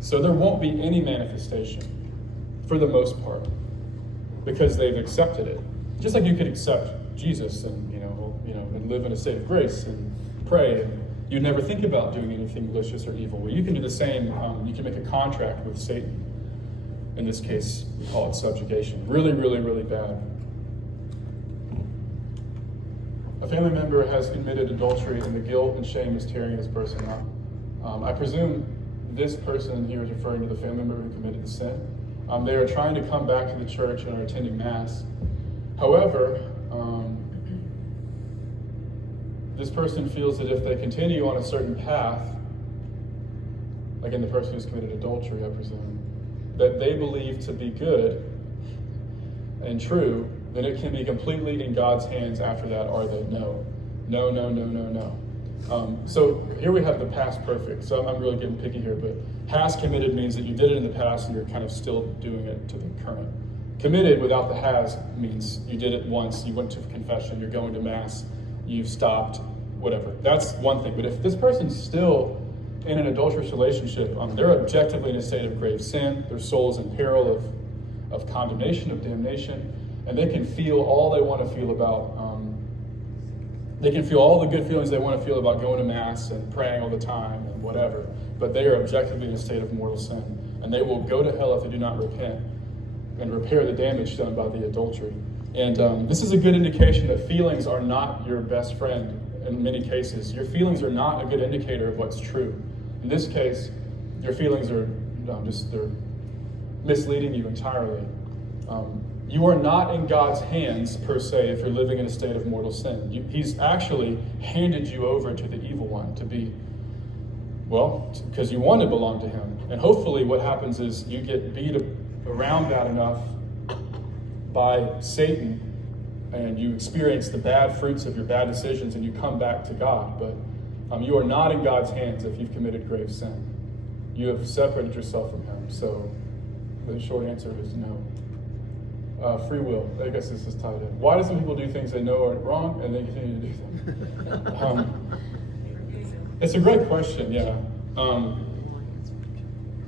So there won't be any manifestation for the most part, because they've accepted it. Just like you could accept Jesus and live in a state of grace and pray, you'd never think about doing anything malicious or evil. Well, you can do the same. You can make a contract with Satan. In this case, we call it subjugation. Really, really, really bad. A family member has committed adultery, and the guilt and shame is tearing this person up. I presume this person here is referring to the family member who committed the sin. They are trying to come back to the church and are attending Mass. However, this person feels that if they continue on a certain path, again, the person who's committed adultery, I presume, that they believe to be good and true, then it can be completely in God's hands after that, or they no. No, no, no, no, no. So here we have the past perfect. So I'm really getting picky here, but past committed means that you did it in the past and you're kind of still doing it to the current. Committed without the has means you did it once, you went to confession, you're going to Mass, you've stopped, whatever. That's one thing. But if this person's still in an adulterous relationship, they're objectively in a state of grave sin, their soul is in peril of condemnation, of damnation, and they can feel all they want to feel about, they can feel all the good feelings they want to feel about going to Mass and praying all the time and whatever, but they are objectively in a state of mortal sin, and they will go to hell if they do not repent and repair the damage done by the adultery. And this is a good indication that feelings are not your best friend in many cases. Your feelings are not a good indicator of what's true. In this case, your feelings are they're misleading you entirely. You are not in God's hands, per se, if you're living in a state of mortal sin. He's actually handed you over to the evil one to be, well, because you want to belong to him. And hopefully what happens is you get beat around that enough by Satan, and you experience the bad fruits of your bad decisions, and you come back to God. But you are not in God's hands if you've committed grave sin. You have separated yourself from him. So the short answer is no. Free will. I guess this is tied in. Why do some people do things they know are wrong and they continue to do them? It's a great question, yeah.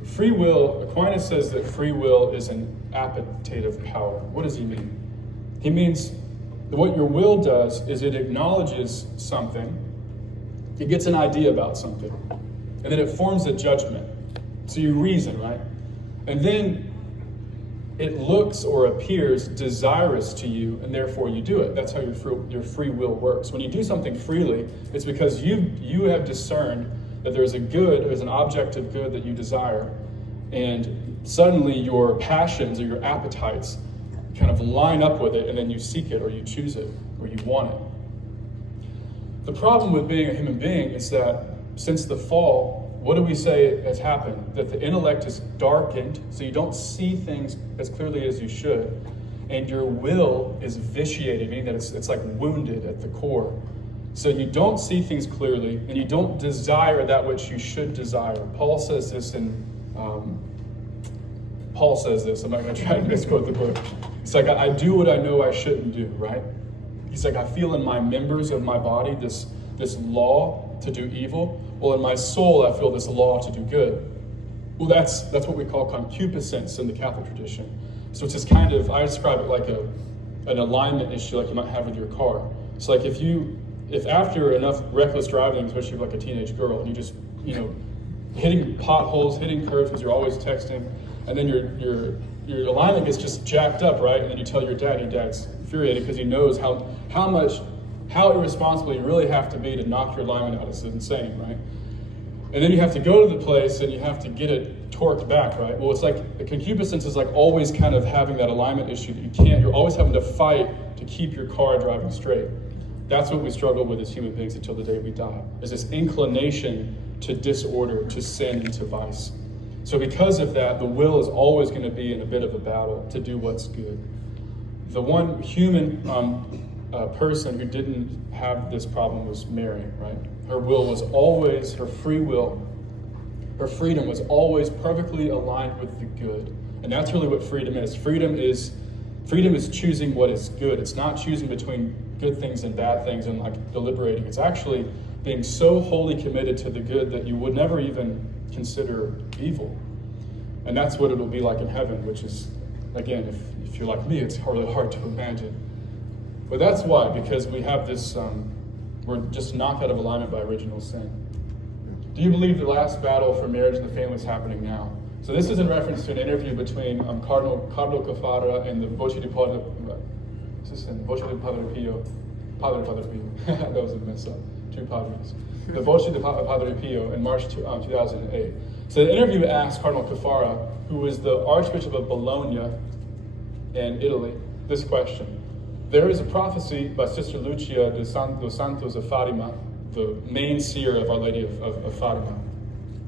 Free will, Aquinas says that free will is an appetitive power. What does he mean? He means that what your will does is it acknowledges something, it gets an idea about something, and then it forms a judgment. So you reason, right? And then it looks or appears desirous to you, and therefore you do it. That's how your free will works. When you do something freely, it's because you have discerned that there's a good, there's an object of good that you desire, and suddenly your passions or your appetites kind of line up with it, and then you seek it, or you choose it, or you want it. The problem with being a human being is that since the fall, what do we say has happened? That the intellect is darkened, so you don't see things as clearly as you should, and your will is vitiated, meaning that it's like wounded at the core. So you don't see things clearly, and you don't desire that which you should desire. Paul says this, I'm not going to try and misquote the book. It's like, I do what I know I shouldn't do, right? He's like, I feel in my members of my body this law to do evil. Well, in my soul, I feel this law to do good. Well, that's what we call concupiscence in the Catholic tradition. So it's this kind of, I describe it like an alignment issue like you might have with your car. It's like if after enough reckless driving, especially like a teenage girl, and you just, hitting potholes, hitting curves because you're always texting, and then your alignment gets just jacked up, right? And then you tell your dad's infuriated because he knows how irresponsible you really have to be to knock your alignment out. It's insane, right? And then you have to go to the place and you have to get it torqued back, right? Well, it's like the concupiscence is like always kind of having that alignment issue that you're always having to fight to keep your car driving straight. That's what we struggle with as human beings until the day we die, is this inclination to disorder, to sin, and to vice. So because of that, the will is always going to be in a bit of a battle to do what's good. The one human person who didn't have this problem was Mary, right? Her will was always, her free will, her freedom was always perfectly aligned with the good. And that's really what freedom is. Freedom is choosing what is good. It's not choosing between good things and bad things and like deliberating. It's actually being so wholly committed to the good that you would never even consider evil. And that's what it'll be like in heaven, which is, again, if you're like me, it's really hard to imagine. But that's why, because we have this We're just knocked out of alignment by original sin. Do you believe the last battle for marriage and the family is happening now? So this is in reference to an interview between Cardinal Caffarra and the Voce di Padre Pio. That was a mess up. Two padres. The Voce di Padre Pio in March 2008. So the interview asked Cardinal Caffarra, who was the Archbishop of Bologna in Italy, this question. There is a prophecy by Sister Lucia dos Santos of Fatima, the main seer of Our Lady of Fatima,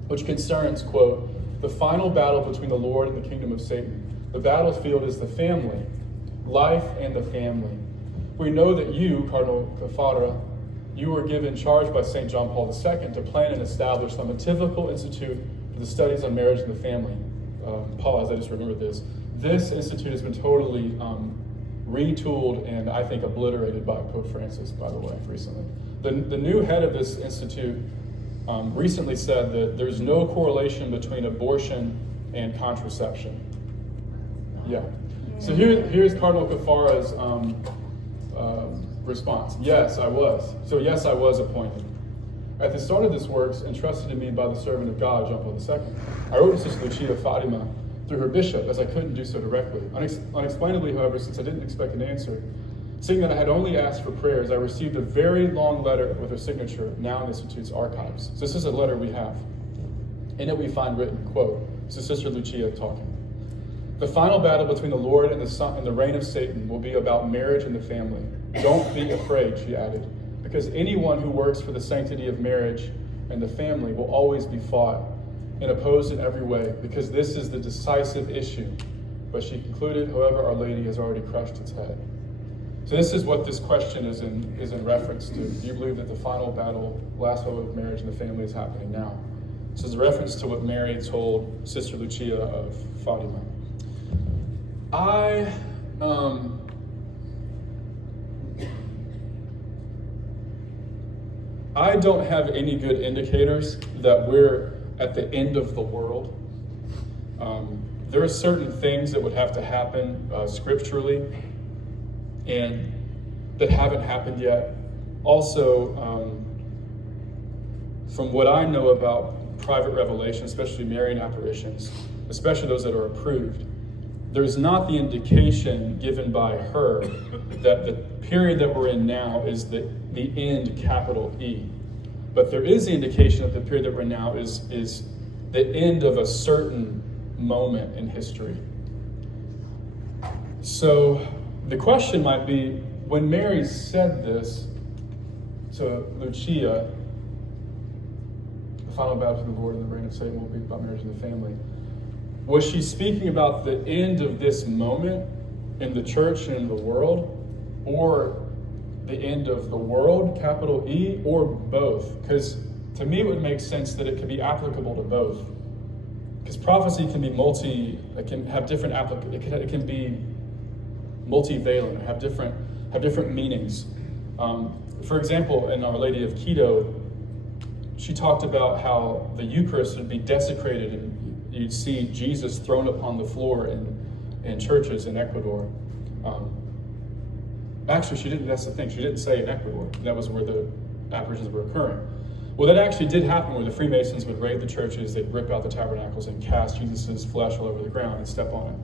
which concerns, quote, the final battle between the Lord and the kingdom of Satan. The battlefield is the family, life and the family. We know that you, Cardinal Caffarra, you were given charge by St. John Paul II to plan and establish the Pontifical Institute for the Studies on Marriage and the Family. Pause, I just remembered this. This institute has been totally retooled and I think obliterated by Pope Francis, by the way, recently. The new head of this institute recently said that there's no correlation between abortion and contraception. Yeah. So here's Cardinal Caffarra's response. Yes, I was. So yes, I was appointed. At the start of this work, entrusted to me by the servant of God, John Paul II, I wrote to Sister Lucia Fatima through her bishop, as I couldn't do so directly. Unexplainably, however, since I didn't expect an answer, seeing that I had only asked for prayers, I received a very long letter with her signature, now in the Institute's archives. So this is a letter we have. In it we find written, quote, this is Sister Lucia talking. The final battle between the Lord and the reign of Satan will be about marriage and the family. Don't be afraid, she added, because anyone who works for the sanctity of marriage and the family will always be fought and opposed in every way, because this is the decisive issue. But she concluded, however, Our Lady has already crushed its head. So this is what this question is in reference to. Do you believe that the final battle, last battle of marriage and the family is happening now? This is a reference to what Mary told Sister Lucia of Fatima. I don't have any good indicators that we're at the end of the world. There are certain things that would have to happen scripturally and that haven't happened yet. Also, from what I know about private revelation, especially Marian apparitions, especially those that are approved, there's not the indication given by her that the period that we're in now is the end, capital E. But there is the indication that the period that we're in now is the end of a certain moment in history. So the question might be, when Mary said this to Lucia, the final battle for the Lord and the reign of Satan will be about marriage and the family, was she speaking about the end of this moment in the church and in the world, or the end of the world, capital E, or both? Because to me it would make sense that it could be applicable to both. Because prophecy can be it can have different it can be multivalent, have different meanings. For example, in Our Lady of Quito, she talked about how the Eucharist would be desecrated and you'd see Jesus thrown upon the floor in churches in Ecuador. Actually, she didn't. That's the thing. She didn't say in Ecuador. That was where the apparitions were occurring. Well, that actually did happen, where the Freemasons would raid the churches, they'd rip out the tabernacles and cast Jesus' flesh all over the ground and step on it.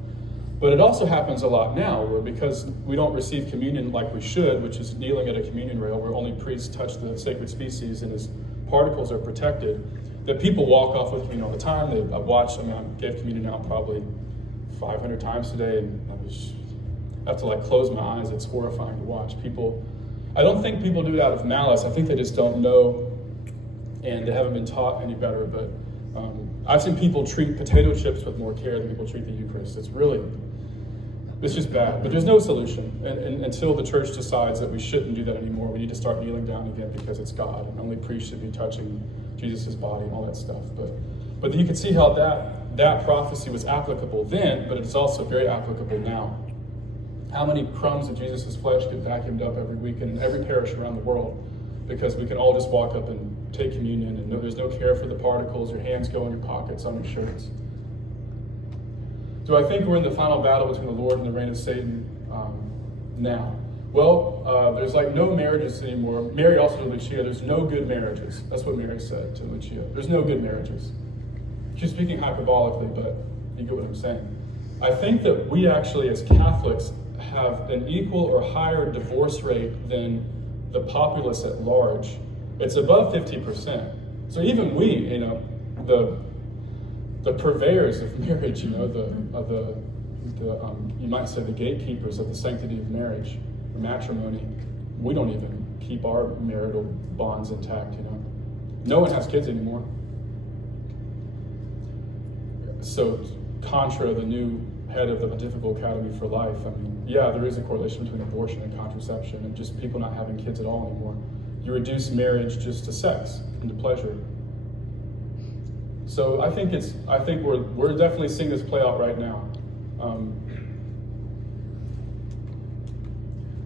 But it also happens a lot now, where because we don't receive communion like we should, which is kneeling at a communion rail where only priests touch the sacred species and his particles are protected, that people walk off with communion all the time. I gave communion out probably 500 times today, and I have to close my eyes. It's horrifying to watch. I don't think people do it out of malice. I think they just don't know and they haven't been taught any better. But I've seen people treat potato chips with more care than people treat the Eucharist. It's just bad. But there's no solution. And until the church decides that we shouldn't do that anymore, we need to start kneeling down again because it's God, and only priests should be touching Jesus' body and all that stuff. But you can see how that prophecy was applicable then, but it's also very applicable now. How many crumbs of Jesus' flesh get vacuumed up every week in every parish around the world, because we can all just walk up and take communion and there's no care for the particles, your hands go in your pockets, on your shirts. Do I think we're in the final battle between the Lord and the reign of Satan? Now. Well, there's like no marriages anymore. Mary also told Lucia, there's no good marriages. That's what Mary said to Lucia. There's no good marriages. She's speaking hyperbolically, but you get what I'm saying. I think that we actually, as Catholics, have an equal or higher divorce rate than the populace at large. It's above 50%. So even we, the purveyors of marriage, you might say the gatekeepers of the sanctity of marriage, or matrimony, we don't even keep our marital bonds intact, No one has kids anymore. So, contra the new head of the Pontifical Academy for Life, there is a correlation between abortion and contraception and just people not having kids at all anymore. You reduce marriage just to sex and to pleasure. So I think we're definitely seeing this play out right now.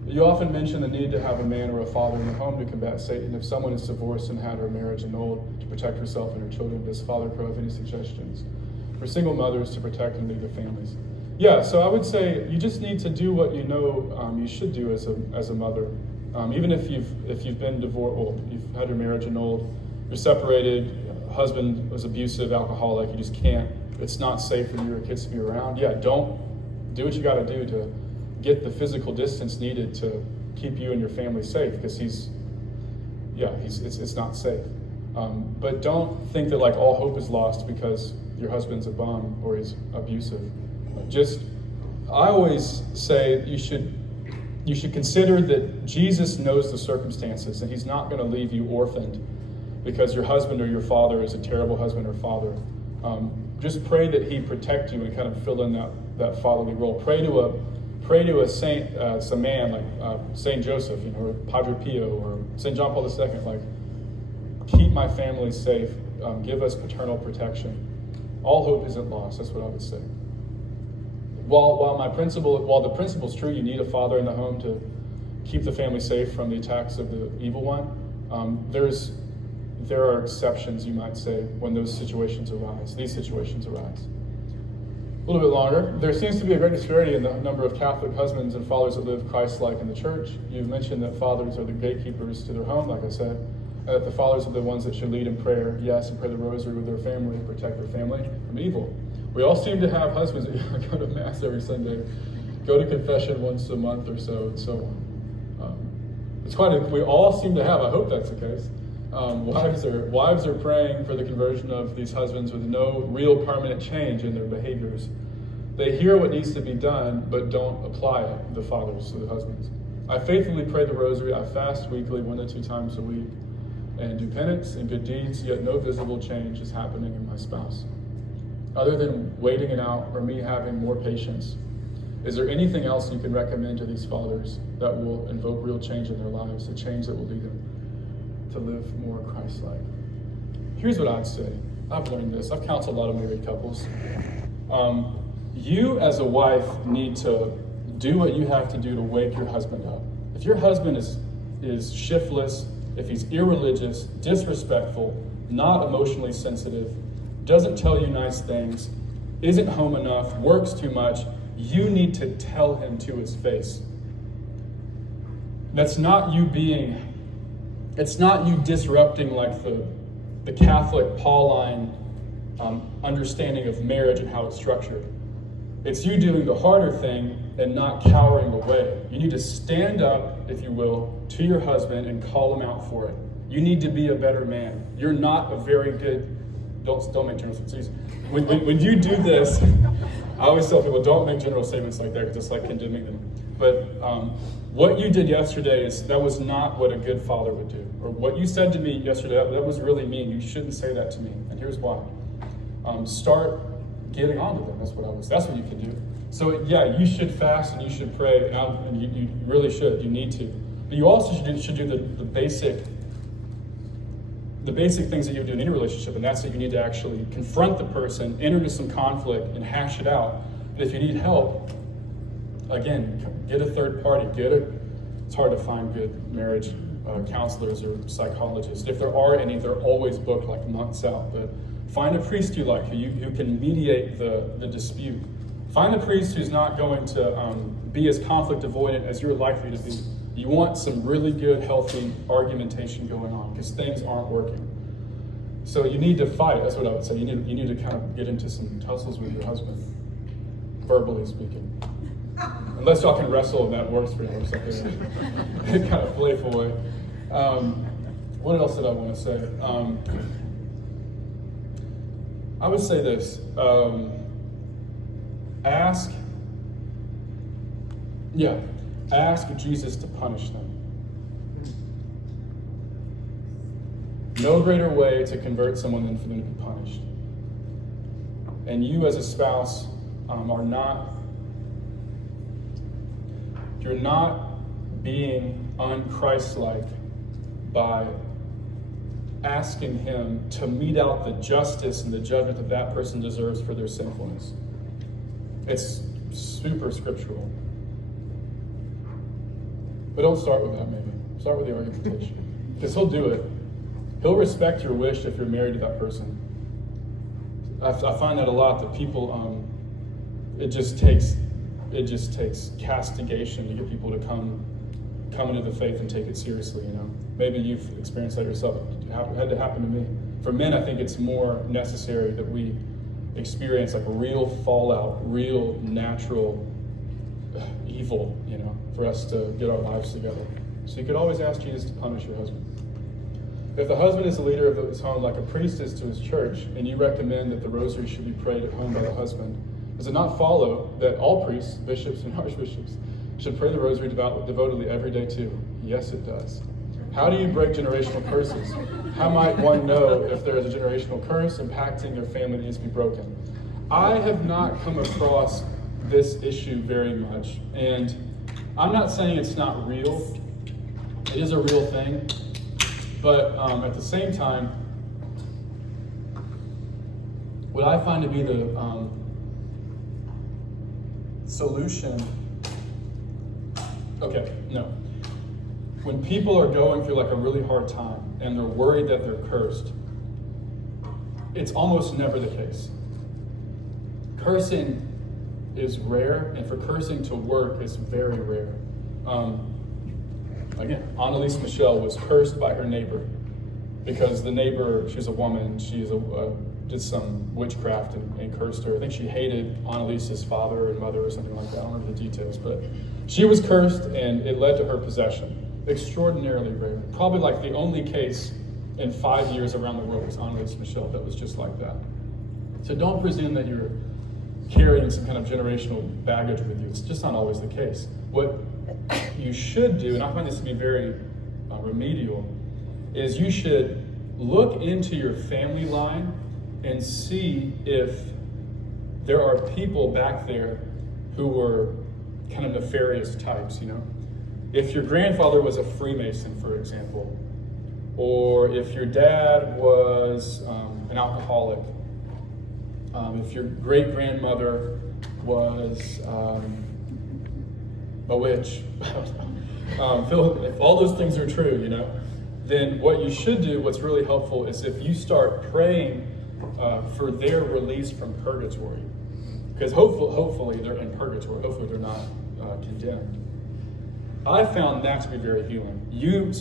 You often mention the need to have a man or a father in the home to combat Satan. If someone is divorced and had her marriage annulled to protect herself and her children, does Father Crow have any suggestions for single mothers to protect and lead their families? Yeah, so I would say you just need to do what you you should do as a mother. Even if you've been divorced, you've had your marriage annulled, you're separated, husband was abusive, alcoholic, you just can't, it's not safe for you or kids to be around. Yeah, don't do what you got to do to get the physical distance needed to keep you and your family safe, because it's not safe. But don't think that like all hope is lost because your husband's a bum or he's abusive. I always say you should consider that Jesus knows the circumstances and he's not going to leave you orphaned because your husband or your father is a terrible husband or father. Just pray that he protect you and kind of fill in that fatherly role. Pray to a saint, some man like Saint Joseph, or Padre Pio or Saint John Paul II. Like, keep my family safe. Give us paternal protection. All hope isn't lost. That's what I would say. While the principle's true, you need a father in the home to keep the family safe from the attacks of the evil one. There are exceptions, you might say, when these situations arise. A little bit longer. There seems to be a great disparity in the number of Catholic husbands and fathers that live Christ-like in the church. You mentioned that fathers are the gatekeepers to their home, like I said, and that the fathers are the ones that should lead in prayer, yes, and pray the rosary with their family, protect their family from evil. We all seem to have husbands that go to Mass every Sunday, go to confession once a month or so, and so on. We all seem to have, I hope that's the case. Wives are praying for the conversion of these husbands with no real permanent change in their behaviors. They hear what needs to be done, but don't apply it, the fathers to the husbands. I faithfully pray the rosary. I fast weekly, 1 to 2 times a week, and do penance and good deeds, yet no visible change is happening in my spouse. Other than waiting it out or me having more patience, is there anything else you can recommend to these fathers that will invoke real change in their lives, a change that will lead them to live more Christ-like? Here's what I'd say. I've learned this. I've counseled a lot of married couples. You as a wife need to do what you have to do to wake your husband up. If your husband is shiftless, if he's irreligious, disrespectful, not emotionally sensitive, doesn't tell you nice things, isn't home enough, works too much, you need to tell him to his face. It's not you disrupting like the Catholic Pauline understanding of marriage and how it's structured. It's you doing the harder thing and not cowering away. You need to stand up, if you will, to your husband and call him out for it. You need to be a better man. You're not a very good, don't make general statements. When you do this, I always tell people, don't make general statements like that, because it's like condemning them. But what you did yesterday that was not what a good father would do. Or what you said to me yesterday, that was really mean. You shouldn't say that to me. And here's why. Start getting on to them. That's what you can do. So yeah, you should fast and you should pray, and you really should. You need to. But you also should do the basic things that you do in any relationship, and that's that you need to actually confront the person, enter into some conflict, and hash it out. And if you need help, again, get a third party. It's hard to find good marriage counselors or psychologists. If there are any, they're always booked like months out. But find a priest you like who can mediate the dispute. Find a priest who's not going to be as conflict avoidant as you're likely to be. You want some really good, healthy argumentation going on because things aren't working. So you need to fight. That's what I would say. You need to kind of get into some tussles with your husband, verbally speaking. Unless y'all can wrestle and that works for you or something. Kind of playful way. What else did I want to say? I would say this. Ask Jesus to punish them. No greater way to convert someone than for them to be punished. And you as a spouse you're not being un-Christ-like by asking him to mete out the justice and the judgment that that person deserves for their sinfulness. It's super scriptural. But don't start with that, maybe. Start with the argumentation. Because he'll do it. He'll respect your wish if you're married to that person. I find that a lot, that people, it just takes castigation to get people to come into the faith and take it seriously, you know. Maybe you've experienced that yourself. It had to happen to me. For men, I think it's more necessary that we experience like a real fallout, real natural evil, you know, for us to get our lives together. So you could always ask Jesus to punish your husband. If the husband is the leader of his home, like a priest is to his church, and you recommend that the rosary should be prayed at home by the husband, does it not follow that all priests, bishops, and archbishops should pray the rosary devotedly every day too? Yes, it does. How do you break generational curses? How might one know if there is a generational curse impacting their family that needs to be broken? I have not come across this issue very much, and I'm not saying it's not real. It is a real thing, but at the same time, what I find to be the solution, when people are going through like a really hard time and they're worried that they're cursed, it's almost never the case. Cursing is rare, and for cursing to work, it's very rare. Again, Annalise Michel was cursed by her neighbor because the neighbor, she's a woman, did some witchcraft and cursed her. I think she hated Annalise's father and mother or something like that. I don't remember the details, but she was cursed and it led to her possession. Extraordinarily rare. Probably like the only case in 5 years around the world was Annalise Michel that was just like that. So don't presume that you're carrying some kind of generational baggage with you. It's just not always the case. What you should do, and I find this to be very remedial, is you should look into your family line and see if there are people back there who were kind of nefarious types, you know? If your grandfather was a Freemason, for example, or if your dad was an alcoholic, if your great-grandmother was a witch, if all those things are true, you know, then what you should do, what's really helpful, is if you start praying for their release from purgatory, because hopefully they're in purgatory, hopefully they're not condemned. I found that to be very healing. You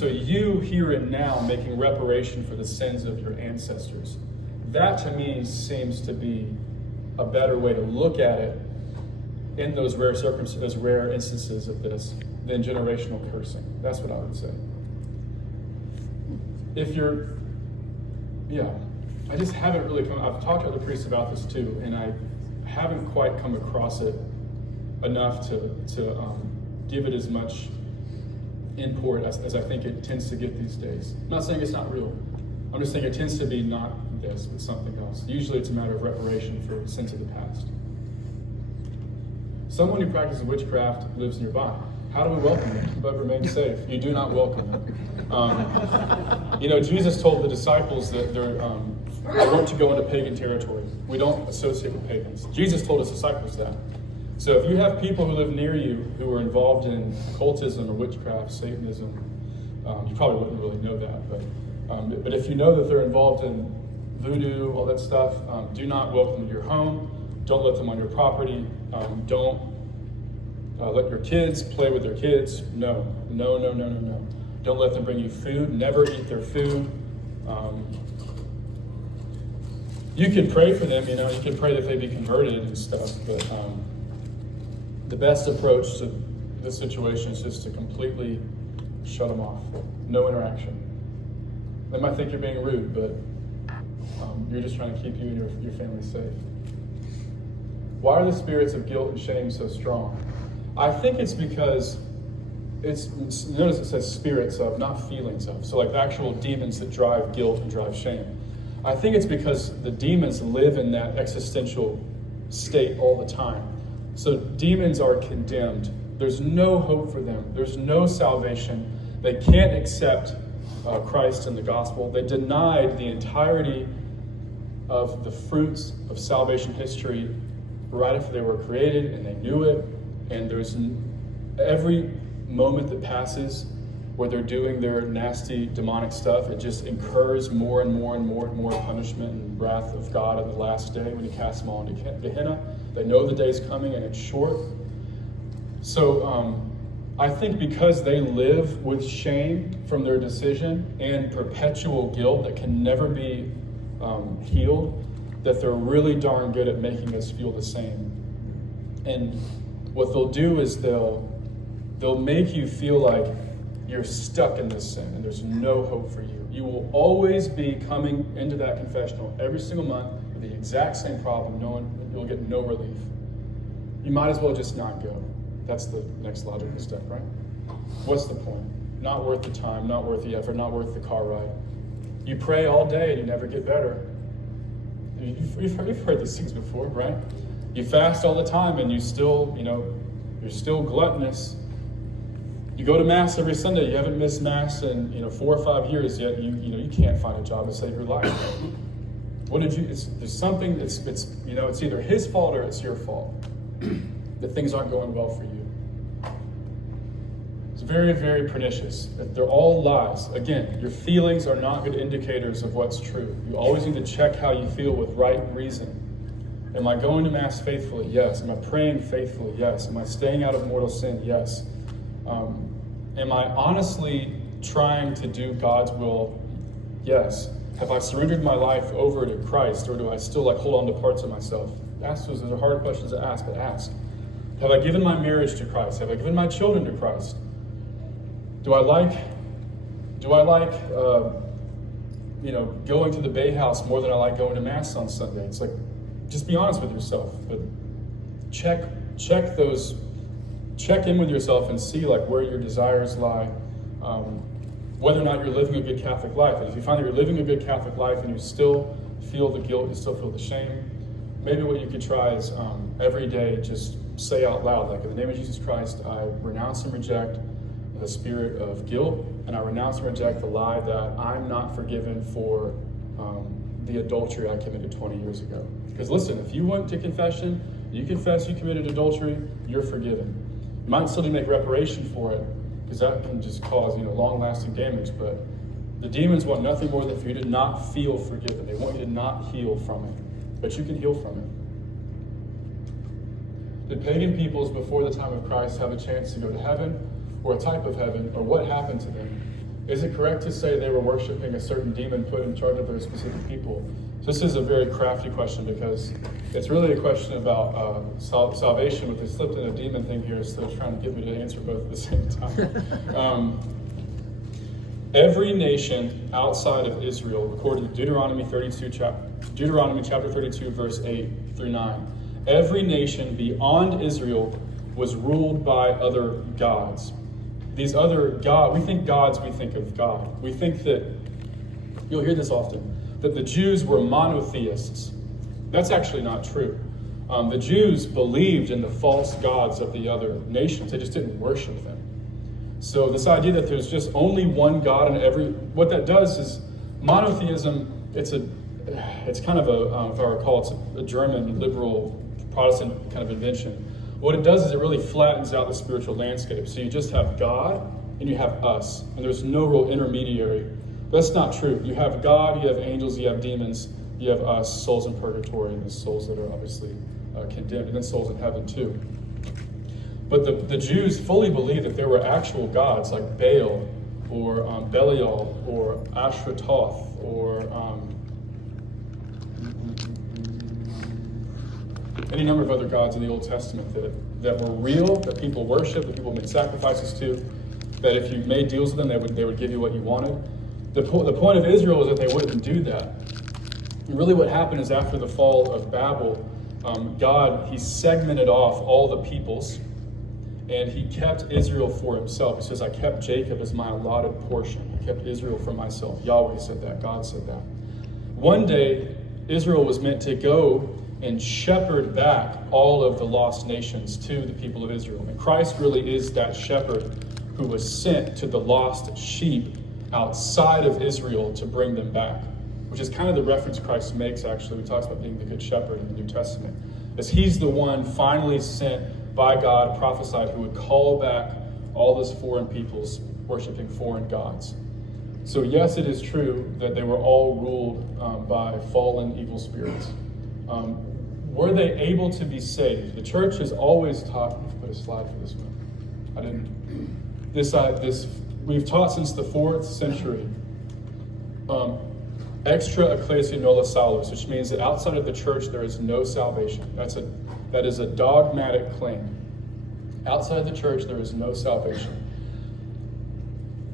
here and now making reparation for the sins of your ancestors. That to me seems to be a better way to look at it in those rare circumstances, those rare instances of this, than generational cursing. That's what I would say. I just haven't really I've talked to other priests about this too, and I haven't quite come across it enough to give it as much import as I think it tends to get these days. I'm not saying it's not real. I'm just saying it tends to be not this, but something else. Usually it's a matter of reparation for sins of the past. Someone who practices witchcraft lives nearby. How do we welcome them? But remain safe. You do not welcome them. Jesus told the disciples that they weren't to go into pagan territory. We don't associate with pagans. Jesus told his disciples that. So if you have people who live near you who are involved in occultism or witchcraft, Satanism, you probably wouldn't really know that, but if you know that they're involved in voodoo, all that stuff, do not welcome them to your home. Don't let them on your property. Don't let your kids play with their kids. No. Don't let them bring you food. Never eat their food. You can pray for them, you can pray that they be converted and stuff, but the best approach to this situation is just to completely shut them off. No interaction. They might think you're being rude, but you're just trying to keep you and your family safe. Why are the spirits of guilt and shame so strong? I think it's because notice it says spirits of, not feelings of. So like the actual demons that drive guilt and drive shame. I think it's because the demons live in that existential state all the time. So demons are condemned. There's no hope for them. There's no salvation. They can't accept Christ and the gospel. They denied the entirety of the fruits of salvation history right after they were created, and they knew it. And there's every moment that passes where they're doing their nasty demonic stuff, it just incurs more and more punishment and wrath of God on the last day when he casts them all into Gehenna. They know the day's coming and it's short. So I think because they live with shame from their decision and perpetual guilt that can never be healed, that they're really darn good at making us feel the same. And what they'll do is they'll make you feel like you're stuck in this sin and there's no hope for you. You will always be coming into that confessional every single month with the exact same problem, you'll get no relief. You might as well just not go. That's the next logical step, right? What's the point? Not worth the time, not worth the effort, not worth the car ride. You pray all day and you never get better. You've heard these things before, right? You fast all the time and you're still gluttonous. You go to Mass every Sunday. You haven't missed Mass in 4 or 5 years yet. You can't find a job to save your life. What did you? There's something that's it's either his fault or it's your fault that things aren't going well for you. It's very, very pernicious. They're all lies. Again, your feelings are not good indicators of what's true. You always need to check how you feel with right reason. Am I going to Mass faithfully? Yes. Am I praying faithfully? Yes. Am I staying out of mortal sin? Yes. Am I honestly trying to do God's will? Yes. Have I surrendered my life over to Christ, or do I still hold on to parts of myself? Ask those are hard questions to ask, but ask. Have I given my marriage to Christ? Have I given my children to Christ? Do I like going to the Bay House more than I like going to Mass on Sunday? It's just be honest with yourself, but check in with yourself and see where your desires lie, whether or not you're living a good Catholic life. And if you find that you're living a good Catholic life and you still feel the guilt, you still feel the shame, maybe what you could try is every day just say out loud, in the name of Jesus Christ, I renounce and reject the spirit of guilt, and I renounce and reject the lie that I'm not forgiven for the adultery I committed 20 years ago. Because listen, if you went to confession, you confess you committed adultery, you're forgiven. You might still need to make reparation for it, because that can just cause long-lasting damage. But the demons want nothing more than for you to not feel forgiven. They want you to not heal from it, but you can heal from it. Did pagan peoples before the time of Christ have a chance to go to heaven, or a type of heaven, or what happened to them? Is it correct to say they were worshiping a certain demon put in charge of their specific people? So this is a very crafty question, because it's really a question about salvation, but they slipped in a demon thing here, so they're trying to get me to answer both at the same time. Every nation outside of Israel, according to Deuteronomy chapter 32, verse 8 through 9, every nation beyond Israel was ruled by other gods. These other gods, we think of God. We think that, you'll hear this often, that the Jews were monotheists. That's actually not true. The Jews believed in the false gods of the other nations. They just didn't worship them. So this idea that there's just only one God in what that does is monotheism, it's kind of if I recall, it's a German liberal Protestant kind of invention. What it does is it really flattens out the spiritual landscape. So you just have God and you have us, and there's no real intermediary. That's not true. You have God, you have angels, you have demons, you have us, souls in purgatory, and the souls that are obviously condemned, and then souls in heaven too. But the Jews fully believed that there were actual gods like Baal or Belial or Ashtaroth or any number of other gods in the Old Testament that were real, that people worshiped, that people made sacrifices to, that if you made deals with them, they would give you what you wanted. The point of Israel was that they wouldn't do that. And really what happened is after the fall of Babel, God, he segmented off all the peoples, and he kept Israel for himself. He says, I kept Jacob as my allotted portion. I kept Israel for myself. Yahweh said that. God said that. One day, Israel was meant to go and shepherd back all of the lost nations to the people of Israel. And Christ really is that shepherd who was sent to the lost sheep outside of Israel to bring them back, which is kind of the reference Christ makes, actually. He talks about being the good shepherd in the New Testament, as he's the one finally sent by God, prophesied, who would call back all those foreign peoples worshiping foreign gods. So yes, it is true that they were all ruled by fallen evil spirits. Were they able to be saved? The church has always taught. Let's put a slide for this one. I didn't. This we've taught since the 4th century. Extra ecclesia nulla salus, which means that outside of the church there is no salvation. That is a dogmatic claim. Outside of the church there is no salvation.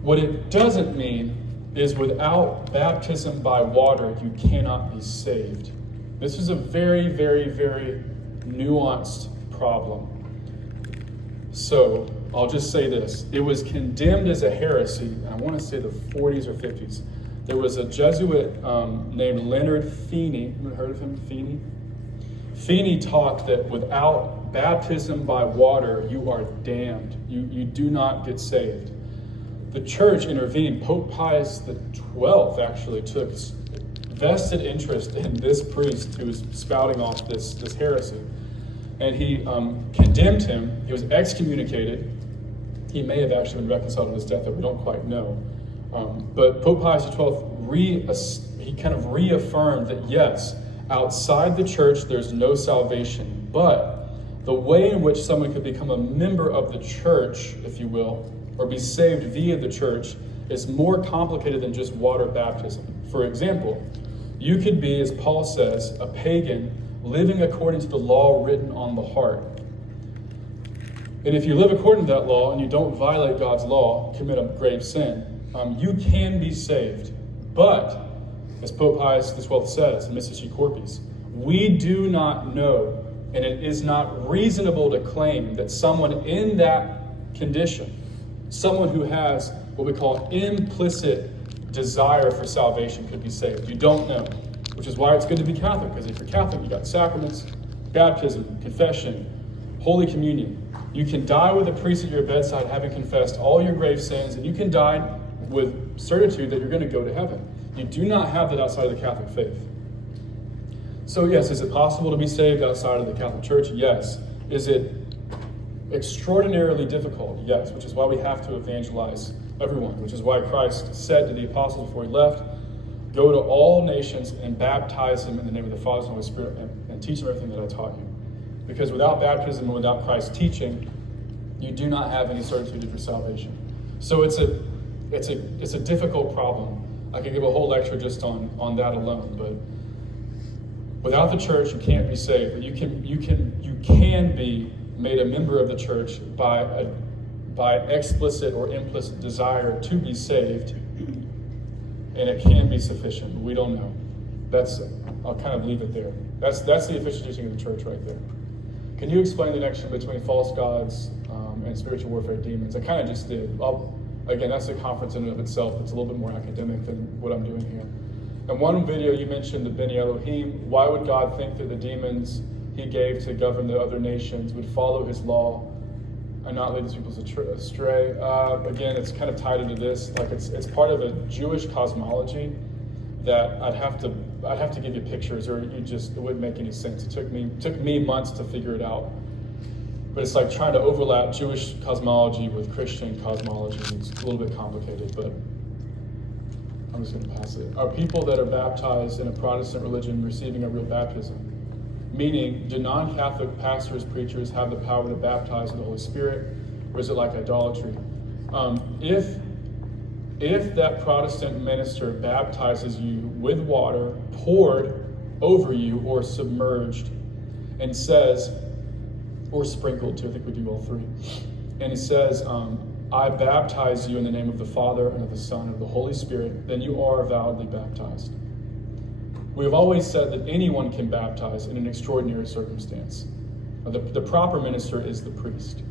What it doesn't mean is without baptism by water you cannot be saved. This is a very, very, very nuanced problem. So I'll just say this. It was condemned as a heresy, I want to say the 40s or 50s. There was a Jesuit named Leonard Feeney. Have you heard of him, Feeney? Feeney taught that without baptism by water, you are damned. You do not get saved. The church intervened. Pope Pius XII actually took vested interest in this priest who was spouting off this heresy. And he condemned him. He was excommunicated. He may have actually been reconciled on his death, that we don't quite know. But Pope Pius XII, he kind of reaffirmed that yes, outside the church there's no salvation, but the way in which someone could become a member of the church, if you will, or be saved via the church is more complicated than just water baptism. For example, you could be, as Paul says, a pagan living according to the law written on the heart. And if you live according to that law and you don't violate God's law, commit a grave sin, you can be saved. But, as Pope Pius XII says in Mystici Corpus, we do not know, and it is not reasonable to claim that someone in that condition, someone who has what we call implicit desire for salvation, could be saved. You don't know, which is why it's good to be Catholic, because if you're Catholic, you got sacraments, baptism, confession, Holy Communion. You can die with a priest at your bedside having confessed all your grave sins, and you can die with certitude that you're going to go to heaven. You do not have that outside of the Catholic faith. So yes, is it possible to be saved outside of the Catholic Church? Yes. Is it extraordinarily difficult? Yes, which is why we have to evangelize everyone, which is why Christ said to the apostles before he left, go to all nations and baptize them in the name of the Father, Son, and Holy Spirit, and teach them everything that I taught you. Because without baptism and without Christ's teaching, you do not have any certitude for salvation. So it's a difficult problem. I could give a whole lecture just on that alone, but without the church, you can't be saved. But you can be made a member of the church by explicit or implicit desire to be saved, and it can be sufficient. But we don't know. I'll kind of leave it there. That's the official teaching of the church right there. Can you explain the connection between false gods and spiritual warfare demons? I kind of just did. Again, that's a conference in and of itself. It's a little bit more academic than what I'm doing here. In one video, you mentioned the Beni Elohim. Why would God think that the demons he gave to govern the other nations would follow his law and not lead these people astray? Again, it's kind of tied into this. Like it's part of a Jewish cosmology that I'd have to give you pictures, or it wouldn't make any sense. It took me months to figure it out. But it's like trying to overlap Jewish cosmology with Christian cosmology. It's a little bit complicated, but I'm just going to pass it. Are people that are baptized in a Protestant religion receiving a real baptism? Meaning, do non-Catholic pastors, preachers have the power to baptize in the Holy Spirit, or is it like idolatry? If that Protestant minister baptizes you with water poured over you or submerged, and says, or sprinkled too, I think we do all three, and it says, I baptize you in the name of the Father and of the Son and of the Holy Spirit, then you are validly baptized. We have always said that anyone can baptize in an extraordinary circumstance. The proper minister is the priest,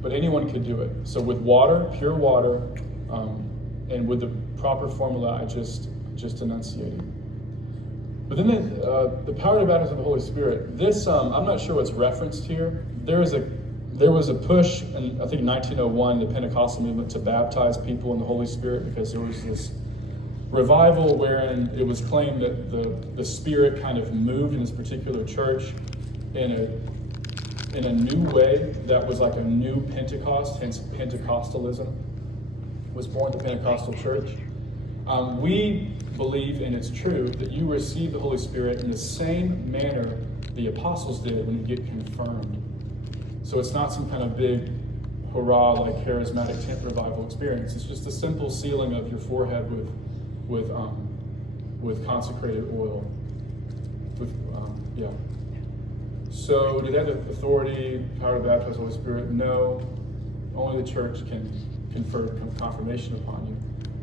but anyone could do it. So with water, pure water, and with the proper formula I just enunciated. But then the power to baptize of the Holy Spirit. This I'm not sure what's referenced here. There was a push in, I think, 1901, the Pentecostal movement, to baptize people in the Holy Spirit, because there was this revival wherein it was claimed that the Spirit kind of moved in this particular church in a new way that was like a new Pentecost, hence Pentecostalism was born the Pentecostal church. We believe, and it's true, that you receive the Holy Spirit in the same manner the apostles did when you get confirmed. So it's not some kind of big hurrah, like charismatic tent revival experience. It's just a simple sealing of your forehead with consecrated oil. So do they have the authority, power to baptize the Holy Spirit? No. Only the church can confer confirmation upon you.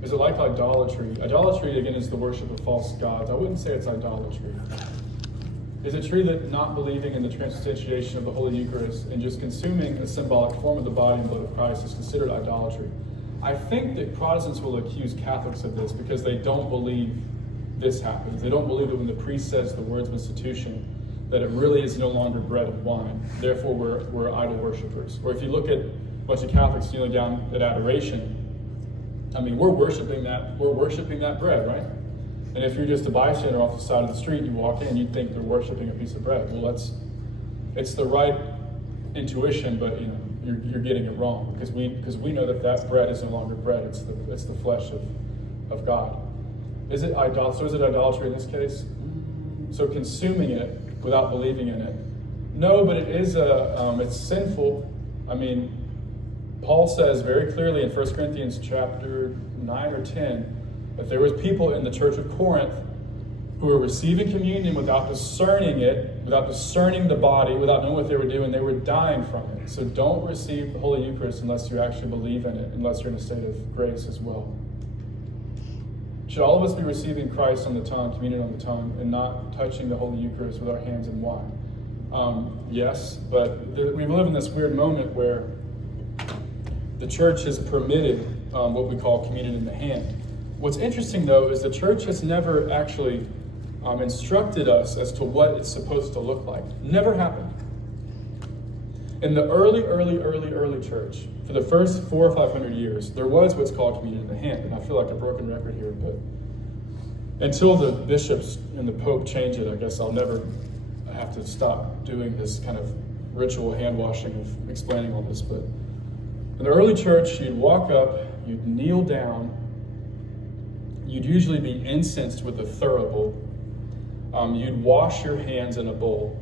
Is it like idolatry? Idolatry, again, is the worship of false gods. I wouldn't say it's idolatry. Is it true that not believing in the transubstantiation of the Holy Eucharist and just consuming a symbolic form of the body and blood of Christ is considered idolatry? I think that Protestants will accuse Catholics of this because they don't believe this happens. They don't believe that when the priest says the words of institution, that it really is no longer bread and wine. Therefore, we're idol worshipers. Or if you look at a bunch of Catholics kneeling down at adoration, I mean, we're worshiping that bread, right? And if you're just a bystander off the side of the street, you walk in, you think they're worshiping a piece of bread. Well, it's the right intuition, but you're getting it wrong, because we know that bread is no longer bread. It's the flesh of God. Is it idolatry? So is it idolatry in this case? So consuming it without believing in it? No, but it is it's sinful. I mean, Paul says very clearly in 1 Corinthians chapter 9 or 10 that there was people in the church of Corinth who were receiving communion without discerning it, without discerning the body, without knowing what they were doing. They were dying from it. So don't receive the Holy Eucharist unless you actually believe in it, unless you're in a state of grace as well. Should all of us be receiving Christ on the tongue, communion on the tongue, and not touching the Holy Eucharist with our hands and wine? Yes, but we live in this weird moment where the church has permitted what we call communion in the hand. What's interesting, though, is the church has never actually instructed us as to what it's supposed to look like. Never happened. In the early church, for the first 400 or 500 years, there was what's called communion in the hand. And I feel like a broken record here, but until the bishops and the Pope change it, I guess I'll never have to stop doing this kind of ritual hand washing of explaining all this. But in the early church, you'd walk up, you'd kneel down, you'd usually be incensed with a thurible. You'd wash your hands in a bowl.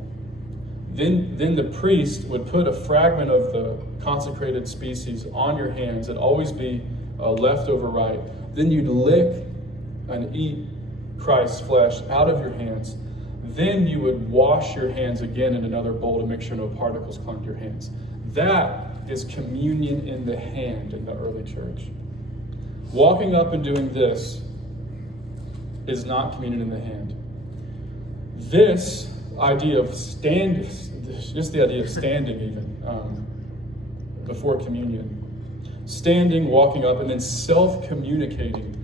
Then the priest would put a fragment of the consecrated species on your hands. It'd always be leftover right. Then you'd lick and eat Christ's flesh out of your hands. Then you would wash your hands again in another bowl to make sure no particles clung to your hands. That is communion in the hand in the early church. Walking up and doing this is not communion in the hand. This idea of standing, just the idea of standing even before communion, standing, walking up, and then self-communicating.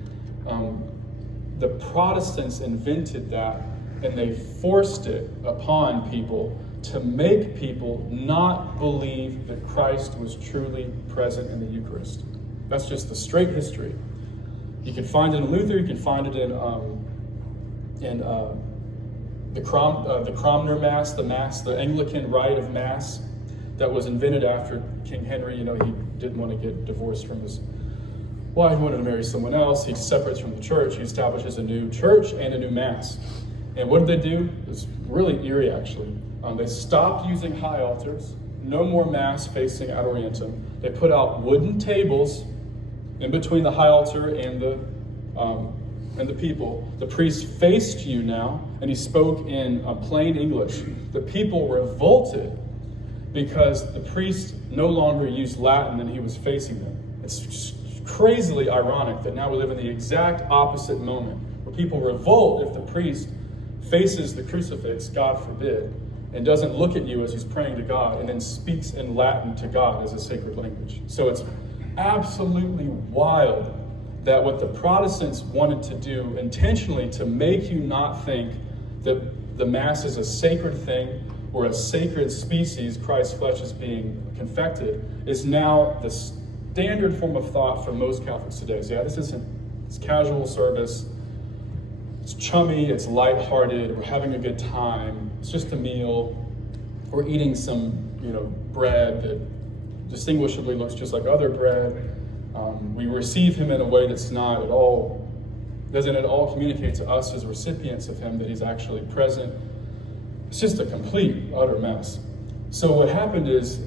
The Protestants invented that, and they forced it upon people to make people not believe that Christ was truly present in the Eucharist. That's just the straight history. You can find it in Luther. You can find it in the Cranmer Mass, the Anglican rite of Mass that was invented after King Henry. He didn't want to get divorced from his wife. He wanted to marry someone else. He separates from the church. He establishes a new church and a new Mass. And what did they do? It's really eerie, actually. They stopped using high altars. No more Mass facing ad orientem. They put out wooden tables in between the high altar and the people. The priest faced you now, and he spoke in plain English. The people revolted because the priest no longer used Latin and he was facing them. It's just crazily ironic that now we live in the exact opposite moment, where people revolt if the priest faces the crucifix, God forbid, and doesn't look at you as he's praying to God, and then speaks in Latin to God as a sacred language. So it's absolutely wild that what the Protestants wanted to do intentionally to make you not think that the Mass is a sacred thing or a sacred species, Christ's flesh is being confected, is now the standard form of thought for most Catholics today. So yeah, it's casual service, it's chummy, it's lighthearted, we're having a good time, it's just a meal, we're eating some, bread that distinguishably looks just like other bread. We receive him in a way that's not at all, doesn't at all communicate to us as recipients of him that he's actually present. It's just a complete, utter mess. So what happened is,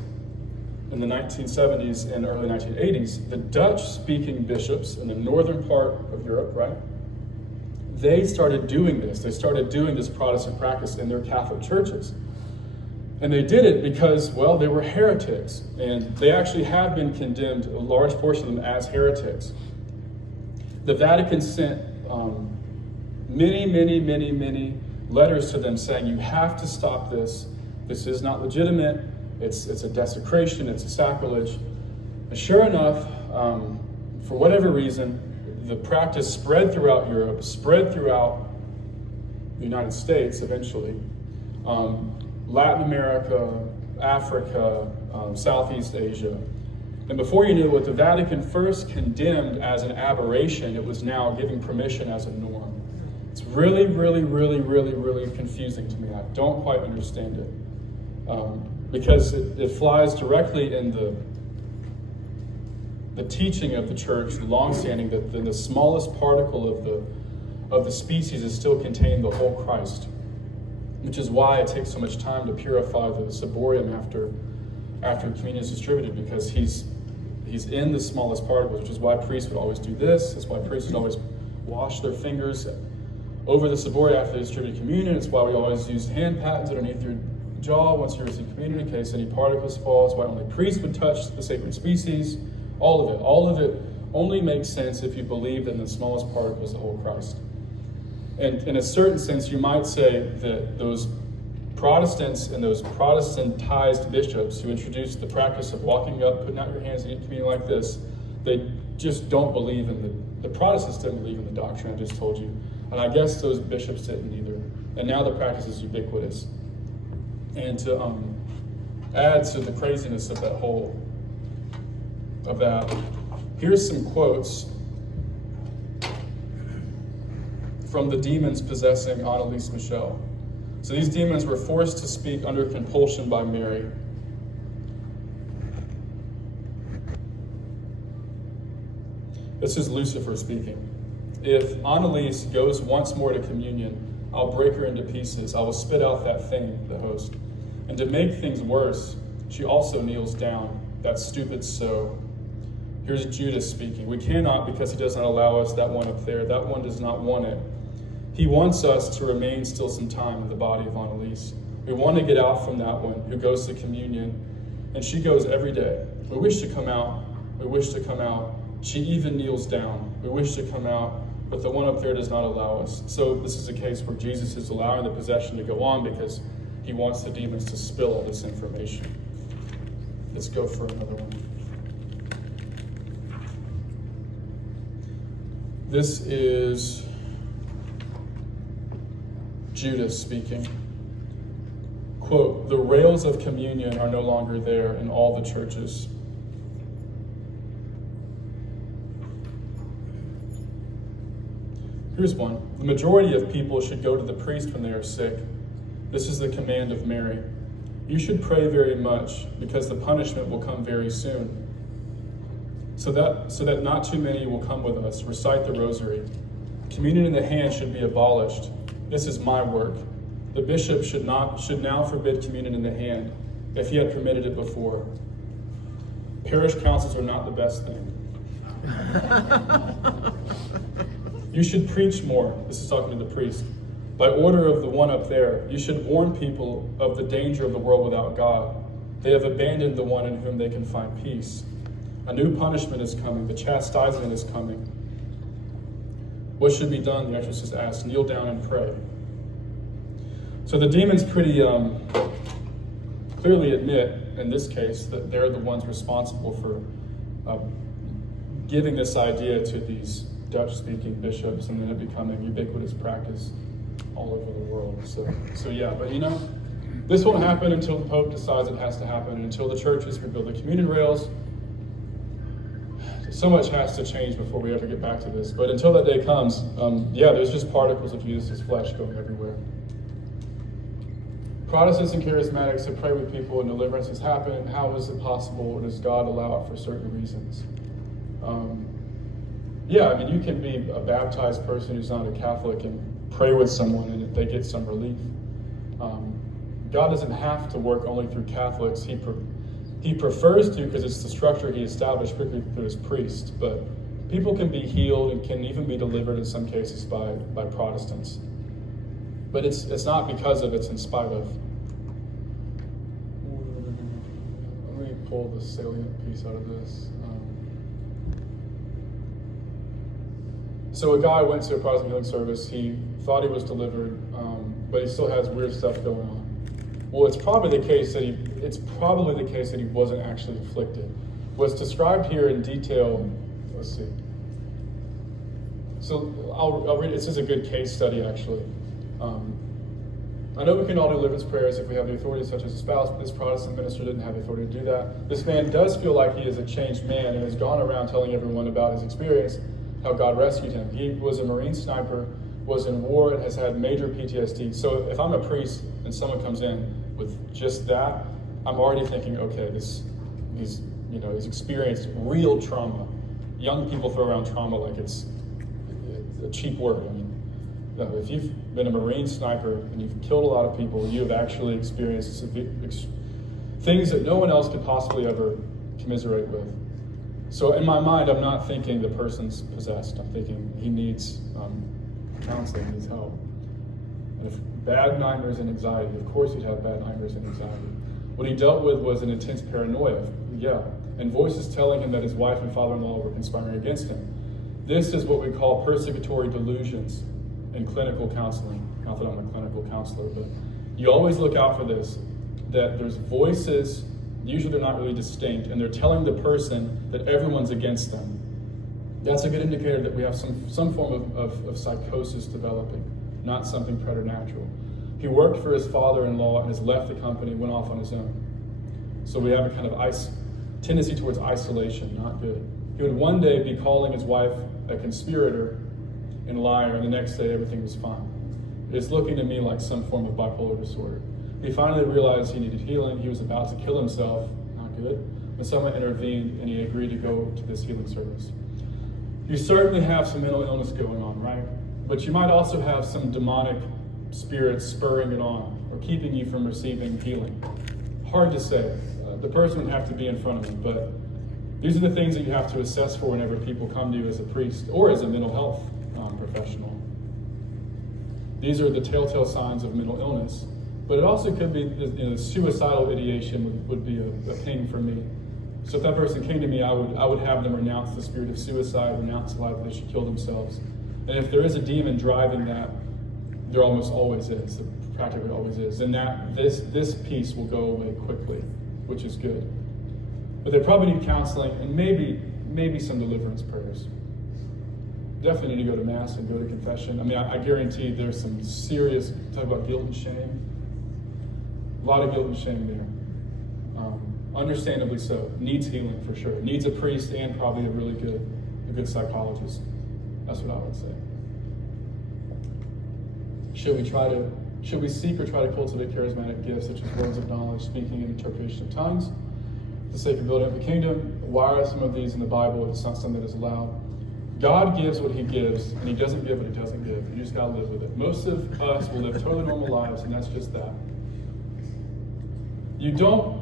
in the 1970s and early 1980s, the Dutch-speaking bishops in the northern part of Europe, right? They started doing this. They started doing this Protestant practice in their Catholic churches. And they did it because, well, they were heretics. And they actually have been condemned, a large portion of them, as heretics. The Vatican sent many letters to them saying, you have to stop this. This is not legitimate. It's a desecration. It's a sacrilege. And sure enough, for whatever reason, the practice spread throughout Europe, spread throughout the United States eventually, Latin America, Africa, Southeast Asia. And before you knew it, what the Vatican first condemned as an aberration, it was now giving permission as a norm. It's really confusing to me. I don't quite understand it. Because it flies directly in the teaching of the church, the long-standing, that the smallest particle of the species is still contained the whole Christ, which is why it takes so much time to purify the ciborium after communion is distributed, because he's in the smallest particles, which is why priests would always do this. That's why priests would always wash their fingers over the ciborium after they distribute communion. It's why we always use hand patens underneath your jaw once you receive communion in case any particles fall. It's why only priests would touch the sacred species. All of it only makes sense if you believe that in the smallest particle is the whole Christ. And in a certain sense, you might say that those Protestants and those Protestantized bishops who introduced the practice of walking up, putting out your hands and eating communion like this, they just don't believe in the Protestants didn't believe in the doctrine I just told you. And I guess those bishops didn't either. And now the practice is ubiquitous. And to add to the craziness of that, here's some quotes from the demons possessing Anneliese Michel. So these demons were forced to speak under compulsion by Mary. This is Lucifer speaking. If Anneliese goes once more to communion, I'll break her into pieces. I will spit out that thing, the host. And to make things worse, she also kneels down, that stupid sow. Here's Judas speaking. We cannot, because he does not allow us, that one up there. That one does not want it. He wants us to remain still some time in the body of Anneliese. We want to get out from that one who goes to communion, and she goes every day. We wish to come out. We wish to come out. She even kneels down. We wish to come out, but the one up there does not allow us. So this is a case where Jesus is allowing the possession to go on because he wants the demons to spill all this information. Let's go for another one. This is Judas speaking. Quote, the rails of communion are no longer there in all the churches. Here's one. The majority of people should go to the priest when they are sick. This is the command of Mary. You should pray very much because the punishment will come very soon. So that not too many will come with us. Recite the rosary. Communion in the hand should be abolished. This is my work. The bishop should now forbid communion in the hand, if he had permitted it before. Parish councils are not the best thing. You should preach more. This is talking to the priest. By order of the one up there, you should warn people of the danger of the world without God. They have abandoned the one in whom they can find peace. A new punishment is coming. The chastisement is coming. What should be done? The exorcist asks. Kneel down and pray. So the demons pretty clearly admit, in this case, that they're the ones responsible for giving this idea to these Dutch-speaking bishops, and then it becoming ubiquitous practice all over the world. So yeah, but this won't happen until the Pope decides it has to happen, and until the churches rebuild the communion rails. So much has to change before we ever get back to this. But until that day comes, there's just particles of Jesus' flesh going everywhere. Protestants and charismatics have prayed with people and deliverances happen. How is it possible? Does God allow it for certain reasons? You can be a baptized person who's not a Catholic and pray with someone and they get some relief. God doesn't have to work only through Catholics. He prefers to, because it's the structure he established strictly through his priest. But people can be healed and can even be delivered in some cases by Protestants. But it's not because of, it's in spite of. Let me pull the salient piece out of this. So a guy went to a Protestant healing service. He thought he was delivered, but he still has weird stuff going on. Well, it's probably the case that he wasn't actually afflicted. What's described here in detail. Let's see. So I'll read it. This is a good case study, actually. I know we can all do deliverance prayers if we have the authority, such as a spouse, but this Protestant minister didn't have the authority to do that. This man does feel like he is a changed man and has gone around telling everyone about his experience, how God rescued him. He was a Marine sniper, was in war, and has had major PTSD. So if I'm a priest and someone comes in with just that, I'm already thinking, okay, he's experienced real trauma. Young people throw around trauma like it's a cheap word. If you've been a Marine sniper and you've killed a lot of people, you have actually experienced things that no one else could possibly ever commiserate with. So in my mind, I'm not thinking the person's possessed. I'm thinking he needs counseling, he needs help. And if bad nightmares and anxiety, of course he'd have bad nightmares and anxiety. What he dealt with was an intense paranoia, and voices telling him that his wife and father-in-law were conspiring against him. This is what we call persecutory delusions in clinical counseling. Not that I'm a clinical counselor, but you always look out for this, that there's voices, usually they're not really distinct, and they're telling the person that everyone's against them. That's a good indicator that we have some form of psychosis developing, not something preternatural. He worked for his father-in-law and has left the company, went off on his own. So we have a kind of tendency towards isolation, not good. He would one day be calling his wife a conspirator and liar, and the next day everything was fine. It's looking to me like some form of bipolar disorder. He finally realized he needed healing. He was about to kill himself, not good. And someone intervened and he agreed to go to this healing service. You certainly have some mental illness going on, right? But you might also have some demonic spirits spurring it on or keeping you from receiving healing. Hard to say. The person would have to be in front of you, but these are the things that you have to assess for whenever people come to you as a priest or as a mental health professional. These are the telltale signs of mental illness, but it also could be suicidal ideation would be a pain for me. So if that person came to me, I would have them renounce the spirit of suicide, renounce life, they should kill themselves. And if there is a demon driving that, there almost always is, practically always is, and this piece will go away quickly, which is good. But they probably need counseling and maybe some deliverance prayers. Definitely need to go to Mass and go to confession. I guarantee there's some serious, talk about guilt and shame. A lot of guilt and shame there. Understandably so. Needs healing for sure. Needs a priest and probably a really good psychologist. That's what I would say. Should we seek or try to cultivate charismatic gifts such as words of knowledge, speaking, and interpretation of tongues for the sake of building up the kingdom? Why are some of these in the Bible if it's not something that is allowed? God gives what he gives, and he doesn't give what he doesn't give. You just gotta live with it. Most of us will live totally normal lives, and that's just that. You don't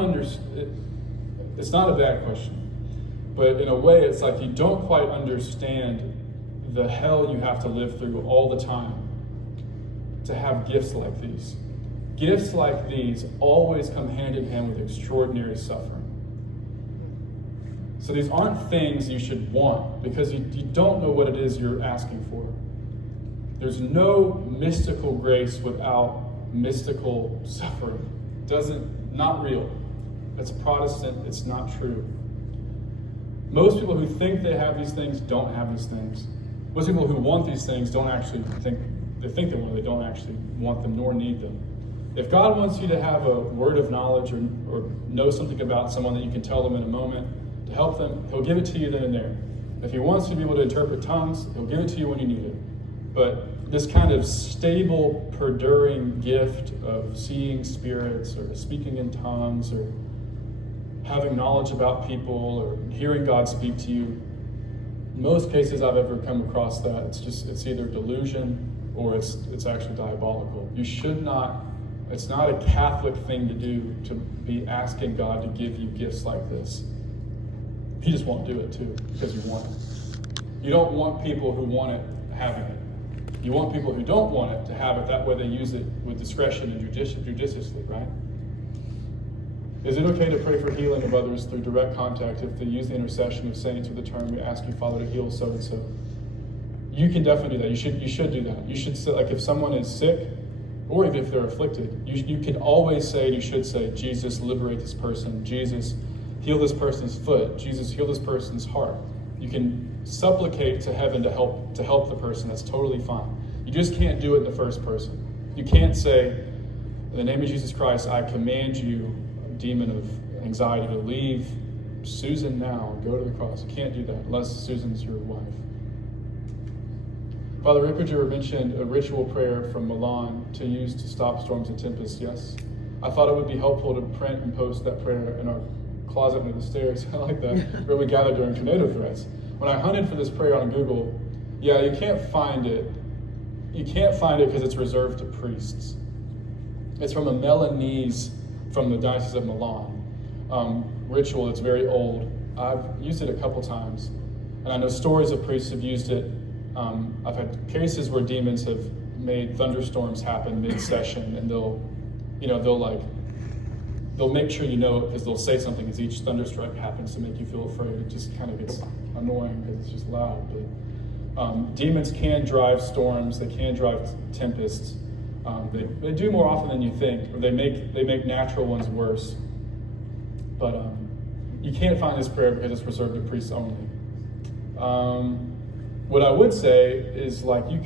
understand. It's not a bad question, but in a way, it's like you don't quite understand the hell you have to live through all the time to have gifts like these. Gifts like these always come hand in hand with extraordinary suffering. So these aren't things you should want because you don't know what it is you're asking for. There's no mystical grace without mystical suffering. Not real. It's Protestant, it's not true. Most people who think they have these things don't have these things. Most people who want these things don't actually think they want them, they don't actually want them nor need them. If God wants you to have a word of knowledge or know something about someone that you can tell them in a moment to help them, he'll give it to you then and there. If he wants you to be able to interpret tongues, he'll give it to you when you need it. But this kind of stable, perduring gift of seeing spirits or speaking in tongues or having knowledge about people or hearing God speak to you, in most cases I've ever come across that, it's either delusion or it's actually diabolical. It's not a Catholic thing to do to be asking God to give you gifts like this. He just won't do it too, because you want it. You don't want people who want it having it. You want people who don't want it to have it, that way they use it with discretion and judiciously, right? Is it okay to pray for healing of others through direct contact if they use the intercession of saints or the term, we ask you, Father, to heal so-and-so? You can definitely do that. You should do that. You should say, like if someone is sick, or even if they're afflicted, you can always say, and you should say, Jesus, liberate this person. Jesus, heal this person's foot. Jesus, heal this person's heart. You can supplicate to heaven to help the person. That's totally fine. You just can't do it in the first person. You can't say, in the name of Jesus Christ, I command you, demon of anxiety, to leave Susan now and go to the cross. You can't do that unless Susan's your wife. Father Ripperger mentioned a ritual prayer from Milan to use to stop storms and tempests. Yes, I thought it would be helpful to print and post that prayer in our closet under the stairs. I like that, where we gather during tornado threats. When I hunted for this prayer on Google, you can't find it. You can't find it because it's reserved to priests. It's from a Milanese from the Diocese of Milan. Ritual that's very old. I've used it a couple times, and I know stories of priests have used it. I've had cases where demons have made thunderstorms happen mid-session, and they'll make sure you know it because they'll say something as each thunderstrike happens to make you feel afraid. It just kind of gets annoying because it's just loud. But demons can drive storms. They can drive tempests. They do more often than you think, or they make natural ones worse. But you can't find this prayer because it's reserved to priests only. What I would say is you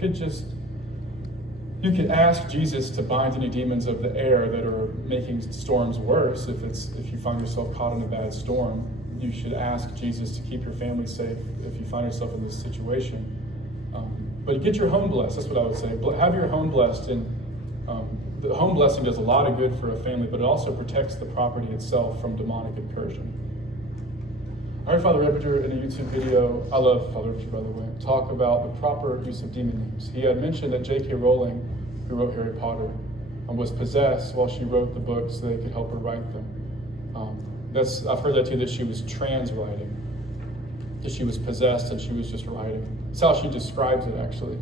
could ask Jesus to bind any demons of the air that are making storms worse. If you find yourself caught in a bad storm, you should ask Jesus to keep your family safe if you find yourself in this situation. But get your home blessed. That's what I would say. Have your home blessed, and the home blessing does a lot of good for a family, but it also protects the property itself from demonic incursion. I heard Father Ripperger in a YouTube video, I love Father Ripperger by the way, talk about the proper use of demon names. He had mentioned that J.K. Rowling, who wrote Harry Potter, was possessed while she wrote the books so they could help her write them. I've heard that too, that she was trans writing, that she was possessed and she was just writing. That's how she describes it actually.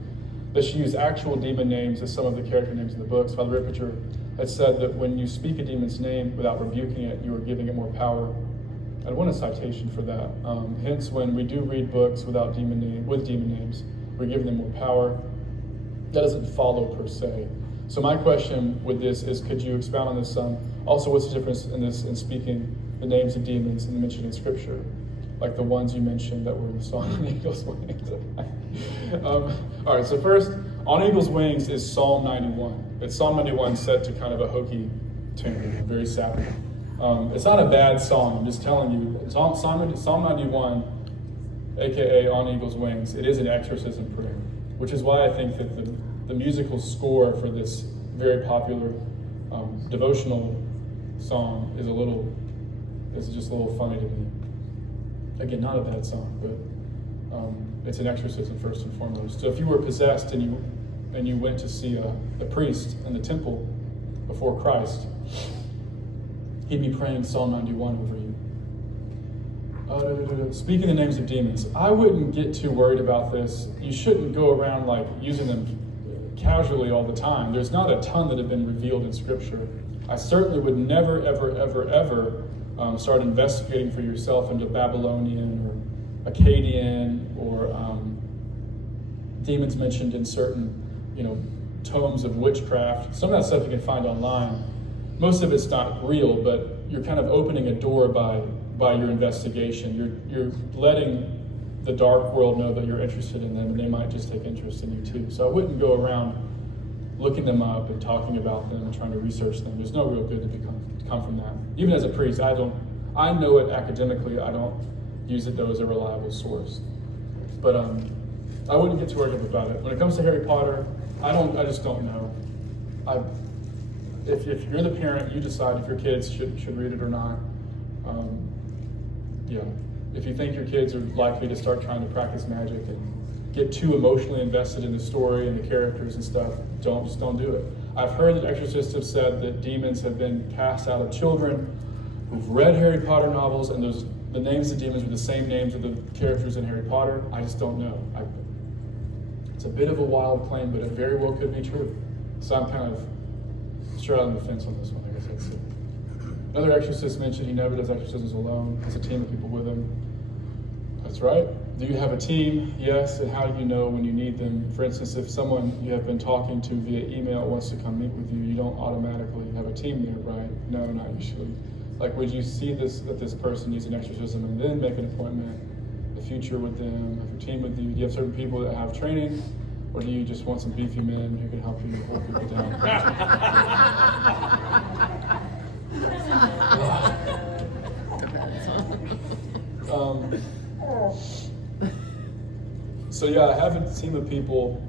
That she used actual demon names as some of the character names in the books. Father Ripperger had said that when you speak a demon's name without rebuking it, you are giving it more power. I'd want a citation for that. Hence, when we do read books with demon names, we're giving them more power. That doesn't follow per se. So my question with this is, could you expound on this some? Also, what's the difference in speaking the names of demons and mentioned in Scripture, like the ones you mentioned that were in the song on Eagle's Wings? All right. So first, on Eagle's Wings is Psalm 91. It's Psalm 91 set to kind of a hokey tune, very sappy. It's not a bad song, I'm just telling you. Psalm 91, aka On Eagle's Wings, it is an exorcism prayer, which is why I think that the musical score for this very popular devotional song is just a little funny to me. Again, not a bad song, but it's an exorcism first and foremost. So if you were possessed and you went to see a priest in the temple before Christ, he'd be praying Psalm 91 over you. Speaking the names of demons, I wouldn't get too worried about this. You shouldn't go around like using them casually all the time. There's not a ton that have been revealed in Scripture. I certainly would never, ever, ever, ever start investigating for yourself into Babylonian or Akkadian or demons mentioned in certain, tomes of witchcraft. Some of that stuff you can find online. Most of it's not real, but you're kind of opening a door by your investigation. You're letting the dark world know that you're interested in them, and they might just take interest in you too. So I wouldn't go around looking them up and talking about them and trying to research them. There's no real good to come from that. Even as a priest, I know it academically. I don't use it though as a reliable source. But I wouldn't get too worried up about it. When it comes to Harry Potter, I just don't know. If you're the parent, you decide if your kids should read it or not. If you think your kids are likely to start trying to practice magic and get too emotionally invested in the story and the characters and stuff, just don't do it. I've heard that exorcists have said that demons have been cast out of children who've read Harry Potter novels, and the names of demons are the same names of the characters in Harry Potter. I just don't know. It's a bit of a wild claim, but it very well could be true. So I'm kind of straddling the fence on this one, I guess I'd say. Another exorcist mentioned he never does exorcisms alone. He has a team of people with him. That's right. Do you have a team? Yes. And how do you know when you need them? For instance, if someone you have been talking to via email wants to come meet with you, you don't automatically have a team there, right? No, not usually. Like, would you see that this person needs an exorcism and then make an appointment, the future with them, have a team with you? Do you have certain people that have training? Or do you just want some beefy men who can help you hold people down? So yeah, I have a team of people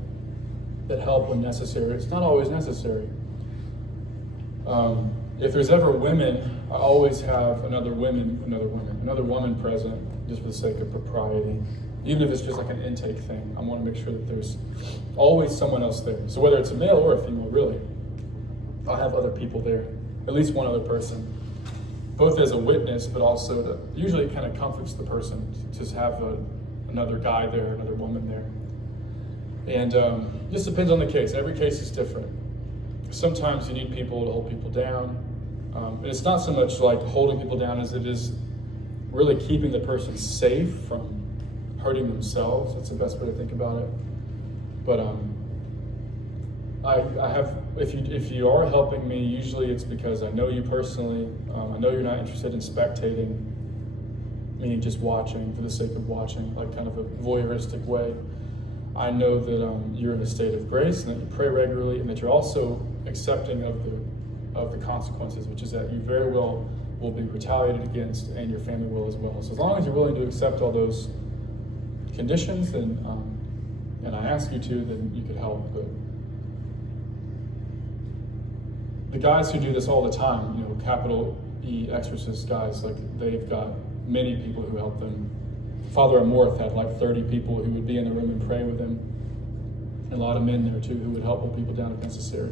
that help when necessary. It's not always necessary. If there's ever women, I always have another woman present, just for the sake of propriety. Even if it's just like an intake thing, I want to make sure that there's always someone else there. So whether it's a male or a female, really, I'll have other people there, at least one other person, both as a witness, but also to usually kind of comforts the person to have another guy there, another woman there. And this depends on the case. Every case is different. Sometimes you need people to hold people down. And it's not so much like holding people down as it is really keeping the person safe from hurting themselves. That's the best way to think about it. But I have, if you are helping me, usually it's because I know you personally. I know you're not interested in spectating, meaning just watching for the sake of watching, like kind of a voyeuristic way. I know that you're in a state of grace and that you pray regularly, and that you're also accepting of the consequences, which is that you very well will be retaliated against, and your family will as well. So as long as you're willing to accept all those conditions, then and I ask you to, then you could help. But the guys who do this all the time, capital E exorcist guys, like they've got many people who help them. Father Amorth had like 30 people who would be in the room and pray with him. And a lot of men there too who would help hold people down if necessary.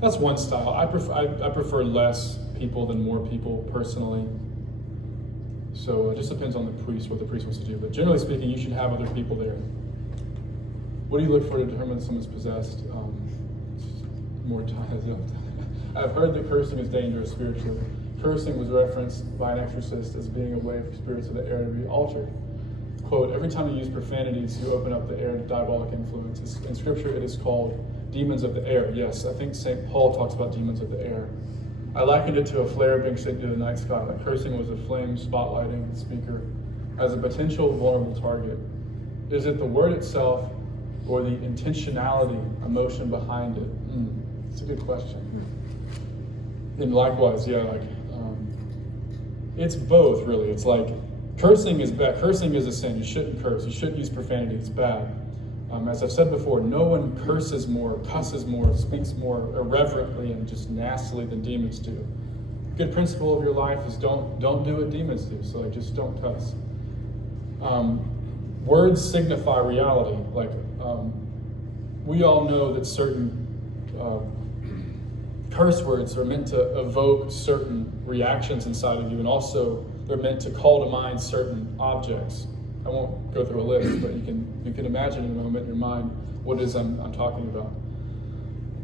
That's one style. I prefer less people than more people personally. So it just depends on the priest, what the priest wants to do. But generally speaking, you should have other people there. What do you look for to determine someone's possessed? More time. I've heard that cursing is dangerous spiritually. Cursing was referenced by an exorcist as being a way for spirits of the air to be altered. Quote, every time you use profanities, you open up the air to diabolic influences. In Scripture, it is called demons of the air. Yes, I think St. Paul talks about demons of the air. I likened it to a flare being sent into the night sky. Like cursing was a flame spotlighting the speaker as a potential vulnerable target. Is it the word itself or the intentionality, emotion behind it? It's a good question. And likewise, it's both really. It's like cursing is bad. Cursing is a sin. You shouldn't curse. You shouldn't use profanity. It's bad. As I've said before, no one curses more, cusses more, speaks more irreverently and just nastily than demons do. Good principle of your life is don't do what demons do. So just don't cuss. Words signify reality. Like, we all know that certain curse words are meant to evoke certain reactions inside of you, and also they're meant to call to mind certain objects. I won't go through a list, but you can imagine in a moment in your mind what it is I'm talking about.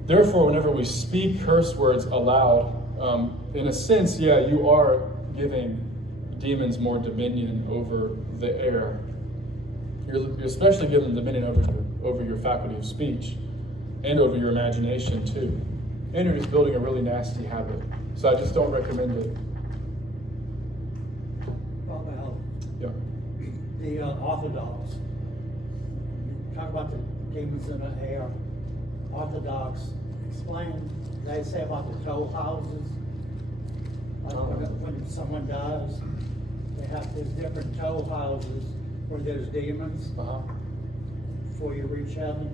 Therefore, whenever we speak curse words aloud, in a sense, yeah, you are giving demons more dominion over the air. You're especially giving them dominion over your faculty of speech and over your imagination too. And you're just building a really nasty habit. So I just don't recommend it. Well, Yeah. the Orthodox, talk about the demons in the air. Orthodox, explain, they say about the toll houses. Like when someone dies, they have these different toll houses where there's demons before you reach heaven.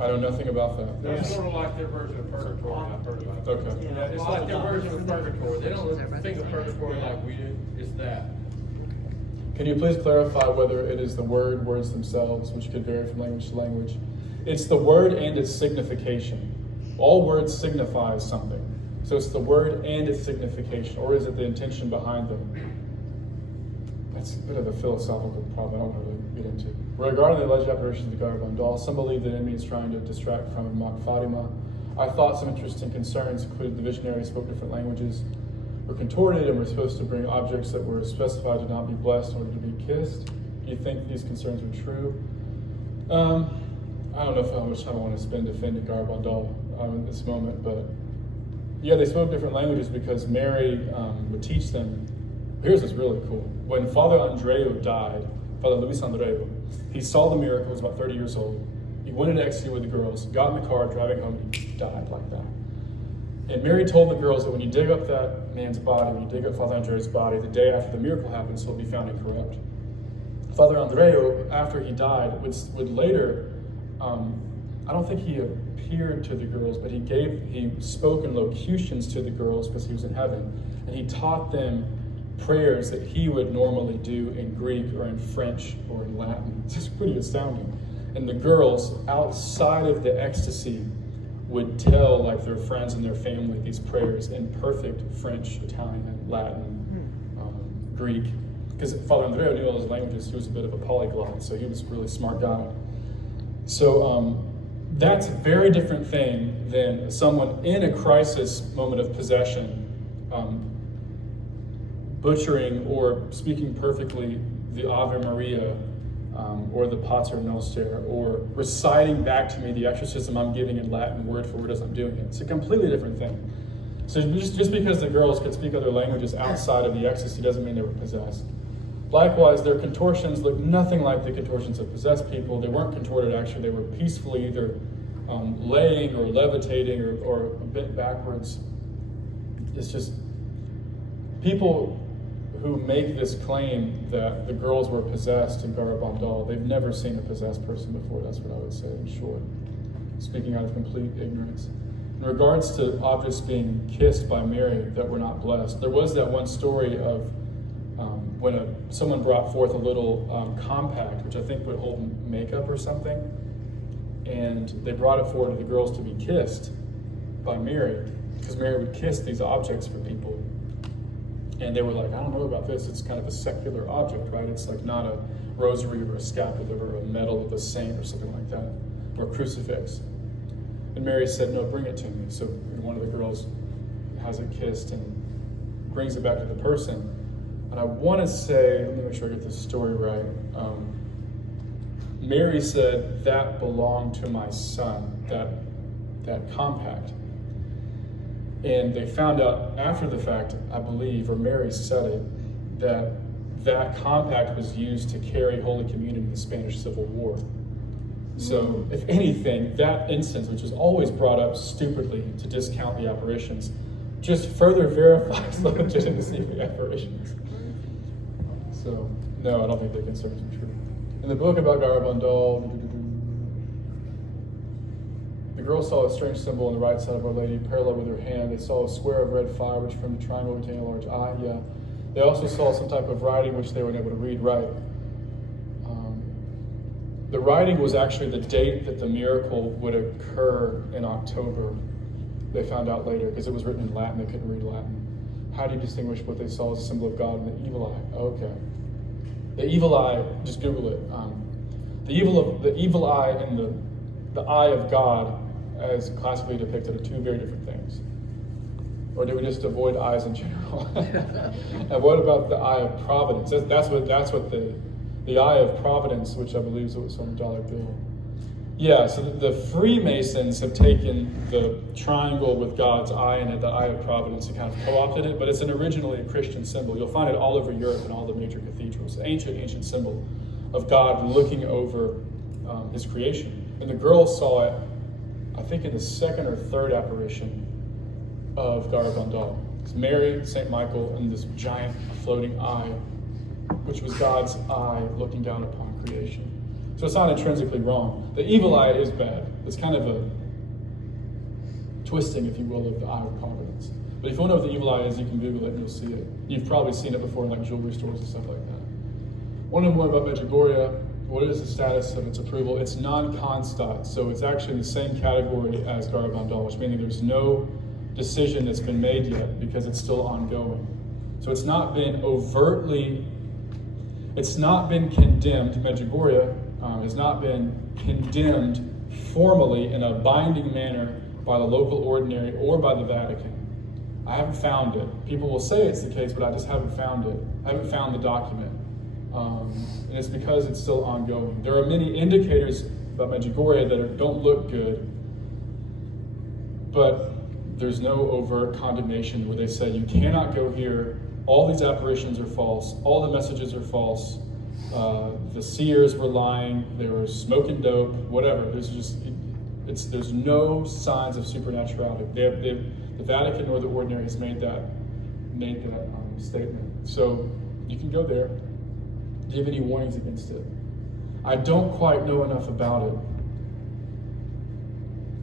I know nothing about that. That's sort of like their version of purgatory. I've heard about it. Okay. Yeah, it's like their version of purgatory. They don't think of purgatory like we do. It's that. Can you please clarify whether it is the words themselves, which could vary from language to language? It's the word and its signification. All words signify something. So it's the word and its signification, or is it the intention behind them? That's a bit of a philosophical problem I don't want to get into. Regarding the alleged apparitions of the Garabandal, some believe that the enemy is trying to distract from Mount Fatima. I thought some interesting concerns included the visionaries spoke different languages, were contorted, and were supposed to bring objects that were specified to not be blessed in order to be kissed. Do you think these concerns are true? I don't know how much time I want to spend defending Garabandal in this moment, but yeah, they spoke different languages because Mary would teach them. Here's what's really cool. When Father Andreu died, Father Luis Andreu, he saw the miracle. He was about 30 years old. He went into ecstasy with the girls, got in the car, driving home, and he died like that. And Mary told the girls that when you dig up that man's body, when you dig up Father Andreu's body, the day after the miracle happens, he'll be found incorrupt. Father Andreu, after he died, would later, I don't think he appeared to the girls, but he spoke in locutions to the girls because he was in heaven. And he taught them prayers that he would normally do in Greek or in French or in Latin. It's just pretty astounding. And the girls, outside of the ecstasy, would tell like their friends and their family these prayers in perfect French, Italian, Latin, Greek. Because Father Andreu knew all those languages. He was a bit of a polyglot, so he was a really smart guy. So that's a very different thing than someone in a crisis moment of possession butchering or speaking perfectly the Ave Maria or the Pater Noster, or reciting back to me the exorcism I'm giving in Latin word for word as I'm doing it. It's a completely different thing. So just because the girls could speak other languages outside of the ecstasy doesn't mean they were possessed. Likewise, their contortions look nothing like the contortions of possessed people. They weren't contorted, actually. They were peacefully either laying or levitating or a bit backwards. It's just people who make this claim that the girls were possessed in Garabandal, they've never seen a possessed person before. That's what I would say in short, speaking out of complete ignorance. In regards to objects being kissed by Mary that were not blessed, there was that one story of when someone brought forth a little compact, which I think would hold makeup or something, and they brought it forward to the girls to be kissed by Mary, because Mary would kiss these objects for people. And they were like, I don't know about this. It's kind of a secular object, right? It's like not a rosary or a scapular or a medal of a saint or something like that, or a crucifix. And Mary said, no, bring it to me. So one of the girls has it kissed and brings it back to the person. And I want to say, let me make sure I get this story right. Mary said, that belonged to my son, that compact. And they found out after the fact, I believe, or Mary said it, that compact was used to carry Holy Communion in the Spanish Civil War. So, if anything, that instance, which is always brought up stupidly to discount the apparitions, just further verifies the legitimacy of the apparitions. So, no, I don't think the concerns are true. In the book about Garabandal, the girls saw a strange symbol on the right side of Our Lady, parallel with her hand. They saw a square of red fire, which from the triangle contained a large eye. Yeah, They also saw some type of writing which they were able to read right. The writing was actually the date that the miracle would occur in October. They found out later because it was written in Latin. They couldn't read Latin. How do you distinguish what they saw as a symbol of God and the evil eye? Okay. The evil eye, just Google it. The evil eye and the eye of God, as classically depicted, are two very different things. Or do we just avoid eyes in general? And what about the eye of providence? That's what the eye of providence, which I believe is what's on the dollar bill. Yeah, so the Freemasons have taken the triangle with God's eye in it, the eye of providence, and kind of co-opted it, but it's originally a Christian symbol. You'll find it all over Europe in all the major cathedrals. Ancient symbol of God looking over his creation. And the girls saw it, I think, in the second or third apparition of Garabandal. It's Mary, St. Michael, and this giant floating eye, which was God's eye looking down upon creation. So it's not intrinsically wrong. The evil eye is bad. It's kind of a twisting, if you will, of the eye of providence. But if you want to know what the evil eye is, you can Google it and you'll see it. You've probably seen it before in like jewelry stores and stuff like that. Want to know more about Medjugorje? What is the status of its approval? It's non-constat, so it's actually in the same category as Garabandal, which meaning there's no decision that's been made yet because it's still ongoing. So it's not been condemned. Medjugorje has not been condemned formally in a binding manner by the local ordinary or by the Vatican. I haven't found it. People will say it's the case, but I just haven't found it. I haven't found the document. And it's because it's still ongoing. There are many indicators about Medjugorje that don't look good, but there's no overt condemnation where they say you cannot go here, all these apparitions are false, all the messages are false, the seers were lying, they were smoking dope, whatever. There's no signs of supernaturality. The Vatican or the ordinary has made that statement. So you can go there. Do you have any warnings against it? I don't quite know enough about it,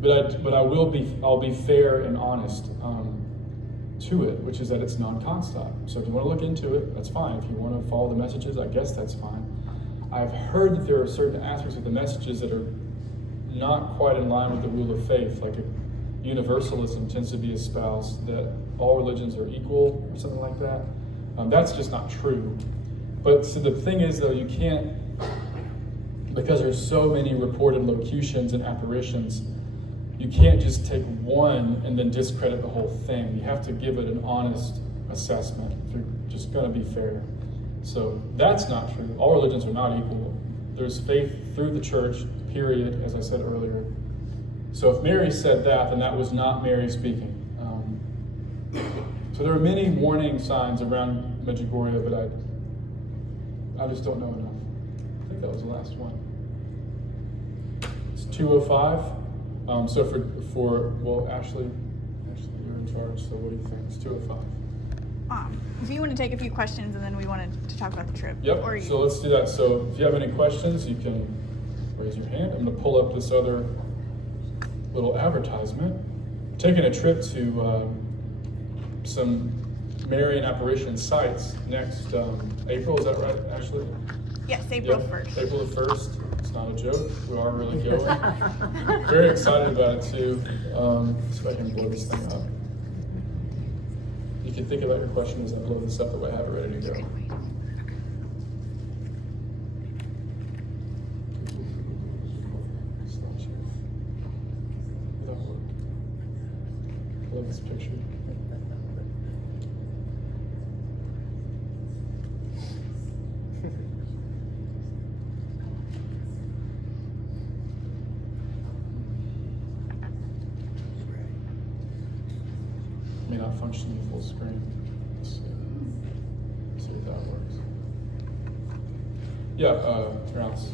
but I'll be fair and honest to it, which is that it's non-constat. So if you want to look into it, that's fine. If you want to follow the messages, I guess that's fine. I've heard that there are certain aspects of the messages that are not quite in line with the rule of faith, like universalism tends to be espoused that all religions are equal or something like that. That's just not true. But so the thing is, though, you can't, because there's so many reported locutions and apparitions, you can't just take one and then discredit the whole thing. You have to give it an honest assessment if you're just going to be fair. So that's not true. All religions are not equal. There's faith through the church, period, as I said earlier. So if Mary said that, then that was not Mary speaking. So there are many warning signs around Medjugorje, but I just don't know enough. I think that was the last one. It's 2:05. So well, Ashley, you're in charge. So what do you think? It's 2:05. If you want to take a few questions and then we wanted to talk about the trip. Yep. Or So let's do that. So if you have any questions, you can raise your hand. I'm going to pull up this other little advertisement. Taking a trip to some Marian apparition sites next April. Is that right, Ashley? Yes, April Yep. 1st. April the 1st. It's not a joke. We are really going. Very excited about it too. See if I can blow this thing up. You can think about your question as I blow this up the way I have it ready to go. I love this picture. May not function in full screen. Let's see if that works. Yeah, Rouse.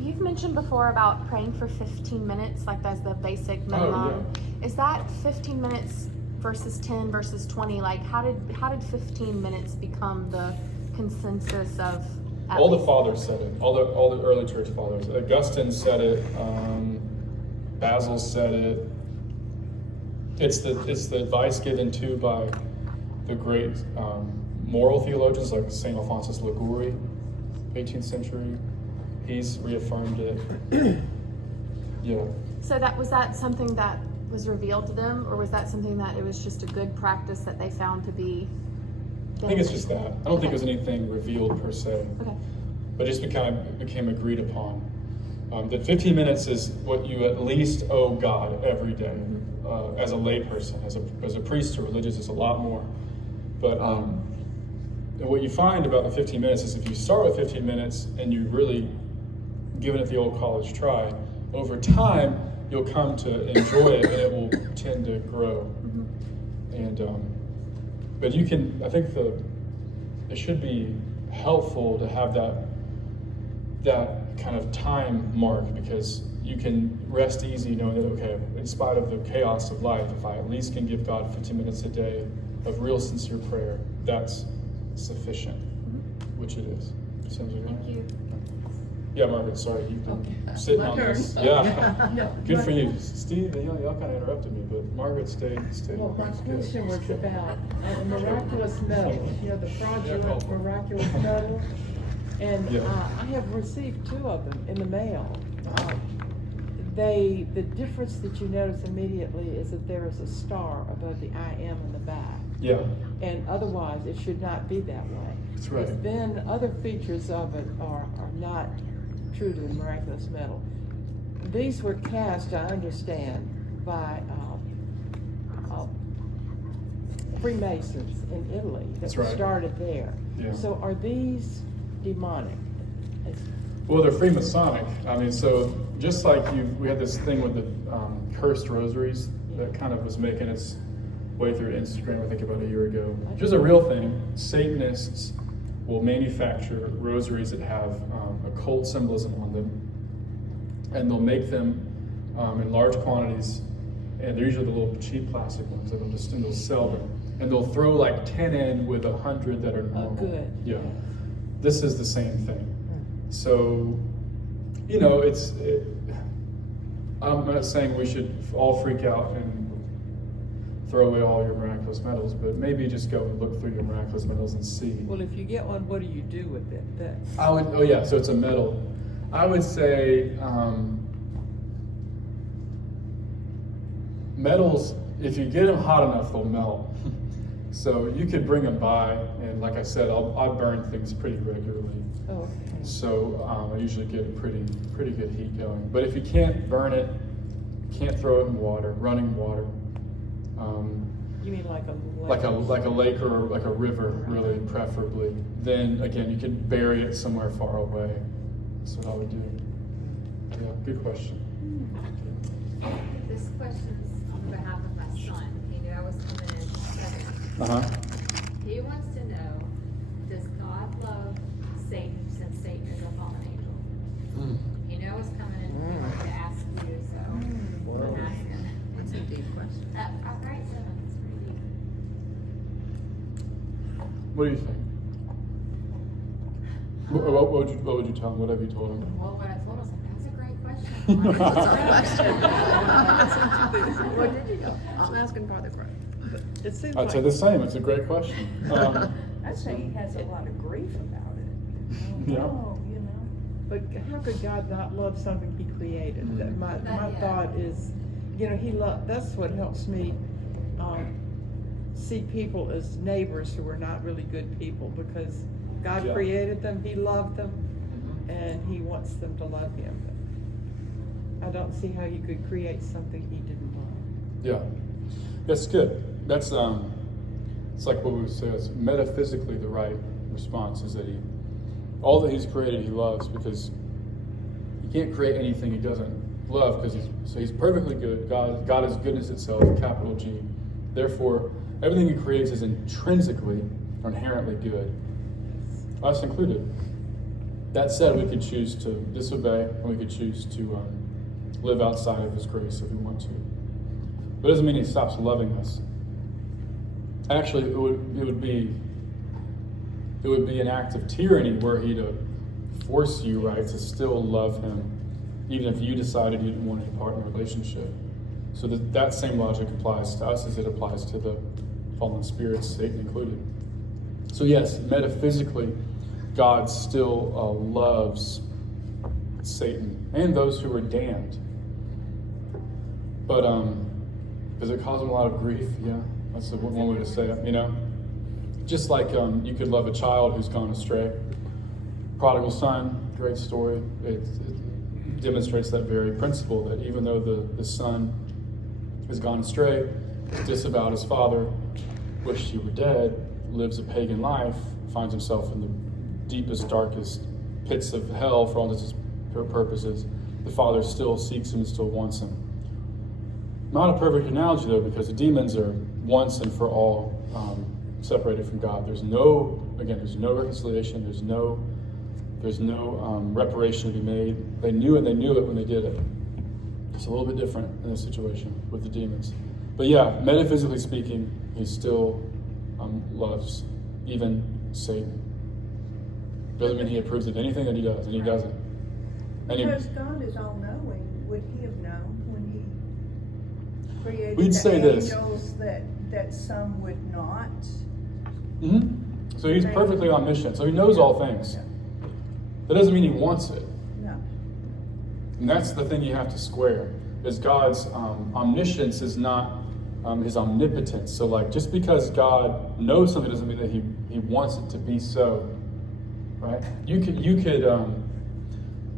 You've mentioned before about praying for 15 minutes, like that's the basic minimum. yeah. Is that 15 minutes versus 10 versus 20? Like, how did 15 minutes become the consensus of? All the fathers said it. All the early church fathers. Augustine said it. Basil said it. It's the advice given to by the great moral theologians like St. Alphonsus Liguori, 18th century, he's reaffirmed it. Yeah. So was that something that was revealed to them, or was that something that it was just a good practice that they found to be? I think it's just that. I don't think it was anything revealed per se, Okay. but just became agreed upon. That 15 minutes is what you at least owe God every day. As a layperson, as a priest or religious, it's a lot more. But what you find about the 15 minutes is if you start with 15 minutes and you really giving it the old college try, over time you'll come to enjoy it and it will tend to grow. And but you can, I think it should be helpful to have that kind of time mark, because you can rest easy knowing that, okay, in spite of the chaos of life, if I at least can give God 15 minutes a day of real sincere prayer, that's sufficient, which it is. Sounds like Thank you. Yeah, Margaret, sorry, you've been Okay. sitting My on turn. this. Yeah, No, good my- for you. Steve, y'all kind of interrupted me, but Margaret stayed. Well, my That's good. question was about a miraculous medal, the fraudulent miraculous medal. And Yeah. I have received 2 of them in the mail. The difference that you notice immediately is that there is a star above the I am in the back. Yeah, And otherwise, it should not be that way. that's right. But then other features of it are not true to the miraculous medal. These were cast, I understand, by Freemasons in Italy That's that right. started there. Yeah. So are these demonic? Well, they're Freemasonic. I mean, so just like we had this thing with the cursed rosaries that kind of was making its way through Instagram, I think about a year ago, which is a real thing. Satanists will manufacture rosaries that have occult symbolism on them, and they'll make them in large quantities, and they're usually the little cheap plastic ones, and they'll sell them. And they'll throw like 10 in with 100 that are normal. good. Yeah. This is the same thing. So, I'm not saying we should all freak out and throw away all your miraculous medals, but maybe just go and look through your miraculous medals and see. Well, if you get one, what do you do with it? So it's a medal. I would say medals, if you get them hot enough, they'll melt. So you could bring them by, and like I said, I burn things pretty regularly. Oh, okay. So I usually get a pretty good heat going. But if you can't burn it, can't throw it in water, running water, You mean like a like a lake or like a river, really preferably, then again you can bury it somewhere far away. That's what I would do. Yeah, good question. This question's on behalf of my son. He knew I was coming in second. Uh-huh. He wants to know, does God love Satan since Satan is a fallen angel? He knew I was coming in, he wanted to ask you, so I'm asking. It's a deep question. Right, so it's pretty deep. What do you think? What would you tell him? What have you told him? Well, what I told him, I was like, that's a great question. What did you go? I'm asking for the question. It seems I'd say the same. It's a great question. I'd say he has a lot of grief about it. Yeah. Oh, But how could God not love something He created? That my Yeah. thought is, He that's what helps me see people as neighbors who are not really good people, because God Yeah. created them, He loved them, and He wants them to love Him. I don't see how you could create something He didn't love. Yeah, that's good. That's it's like what we would say. It's metaphysically the right response is that all that He's created, He loves, because you can't create anything He doesn't love, because He's perfectly good. God is goodness itself, capital G. Therefore, everything He creates is intrinsically or inherently good, us included. That said, we could choose to disobey, and we could choose to live outside of His grace if we want to. But it doesn't mean He stops loving us. Actually, it would be an act of tyranny were He to force you, right, to still love Him, even if you decided you didn't want any part in the relationship. So that same logic applies to us as it applies to the fallen spirits, Satan included. So yes, metaphysically, God still loves Satan and those who are damned. But does it cause him a lot of grief? Yeah, that's one way to say it, you know? Just like you could love a child who's gone astray. Prodigal son, great story. It demonstrates that very principle, that even though the son has gone astray, disavowed his father, wished he were dead, lives a pagan life, finds himself in the deepest, darkest pits of hell for all intents and purposes, the father still seeks him and still wants him. Not a perfect analogy though, because the demons are once and for all separated from God. There's no reconciliation. There's no reparation to be made. They knew it when they did it. It's a little bit different in this situation with the demons. But yeah, metaphysically speaking, he still loves even Satan. Doesn't mean he approves of anything that he does, and he doesn't. Because God is all-knowing, would he have known when he created We'd the say this. angels that some would not? Mm-hmm. So he's perfectly omniscient, so he knows all things. That doesn't mean he wants it. No. And that's the thing you have to square, is God's omniscience is not his omnipotence. So like, just because God knows something doesn't mean that he wants it to be so, right? You could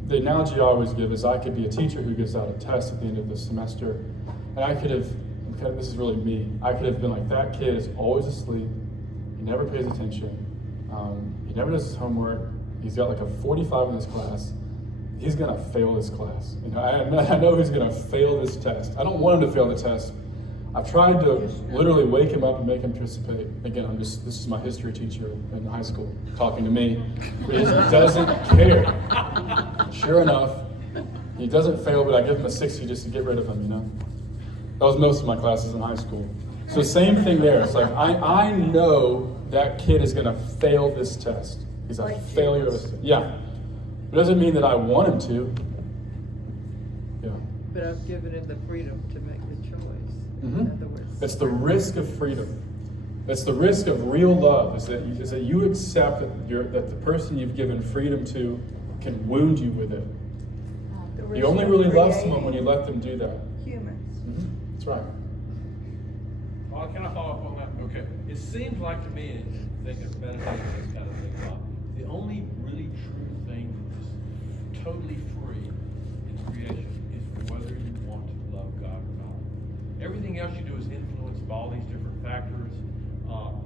the analogy I always give is I could be a teacher who gives out a test at the end of the semester, and I could have, this is really me, I could have been like, that kid is always asleep, he never pays attention, he never does his homework, he's got like a 45 in this class, he's gonna fail this class. You know, I know he's gonna fail this test. I don't want him to fail the test. I've tried to literally wake him up and make him participate. Again, this is my history teacher in high school talking to me. But he doesn't care. Sure enough, he doesn't fail, but I give him a 60 just to get rid of him, you know? That was most of my classes in high school. So same thing there. It's like, I know that kid is gonna fail this test. He's a failure of a, yeah. It doesn't mean that I want him to. Yeah. But I've given him the freedom to make the choice. Mm-hmm. In other words, It's the risk of freedom. It's the risk of real love. Is that you accept that the person you've given freedom to can wound you with it. The You risk only of really love creating someone when you let them do that. Humans. Mm-hmm. That's right. Well, can I follow up on that? Okay. It seems like to me, and thinking of meditating this kind of thing, the only really true thing that's totally free in creation is whether you want to love God or not. Everything else you do is influenced by all these different factors.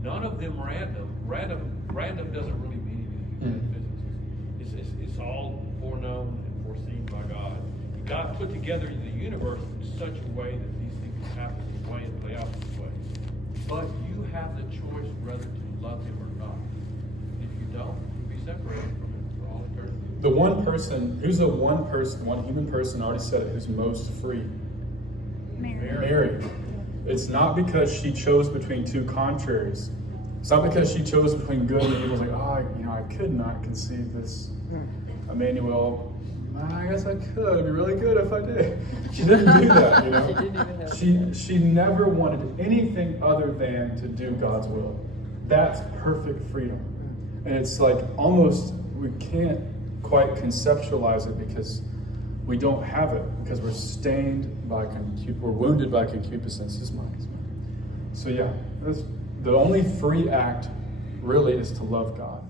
None of them random. Random doesn't really mean anything in physics. It's all foreknown and foreseen by God. God put together the universe in such a way that these things happen this way and play out this way. But you have the choice whether to love Him or not. If you don't, you'll be separated from Him for all eternity. The one human person, I already said it, who's most free? Mary. It's not because she chose between two contraries. It's not because she chose between good and evil. It's like, I could not conceive this Emmanuel. I guess I could. It'd be really good if I did. She didn't do that, you know. She didn't even have She never wanted anything other than to do God's will. That's perfect freedom. And it's like almost, we can't quite conceptualize it because we don't have it, because we're stained by we're wounded by concupiscence, is mine. So yeah, the only free act really is to love God.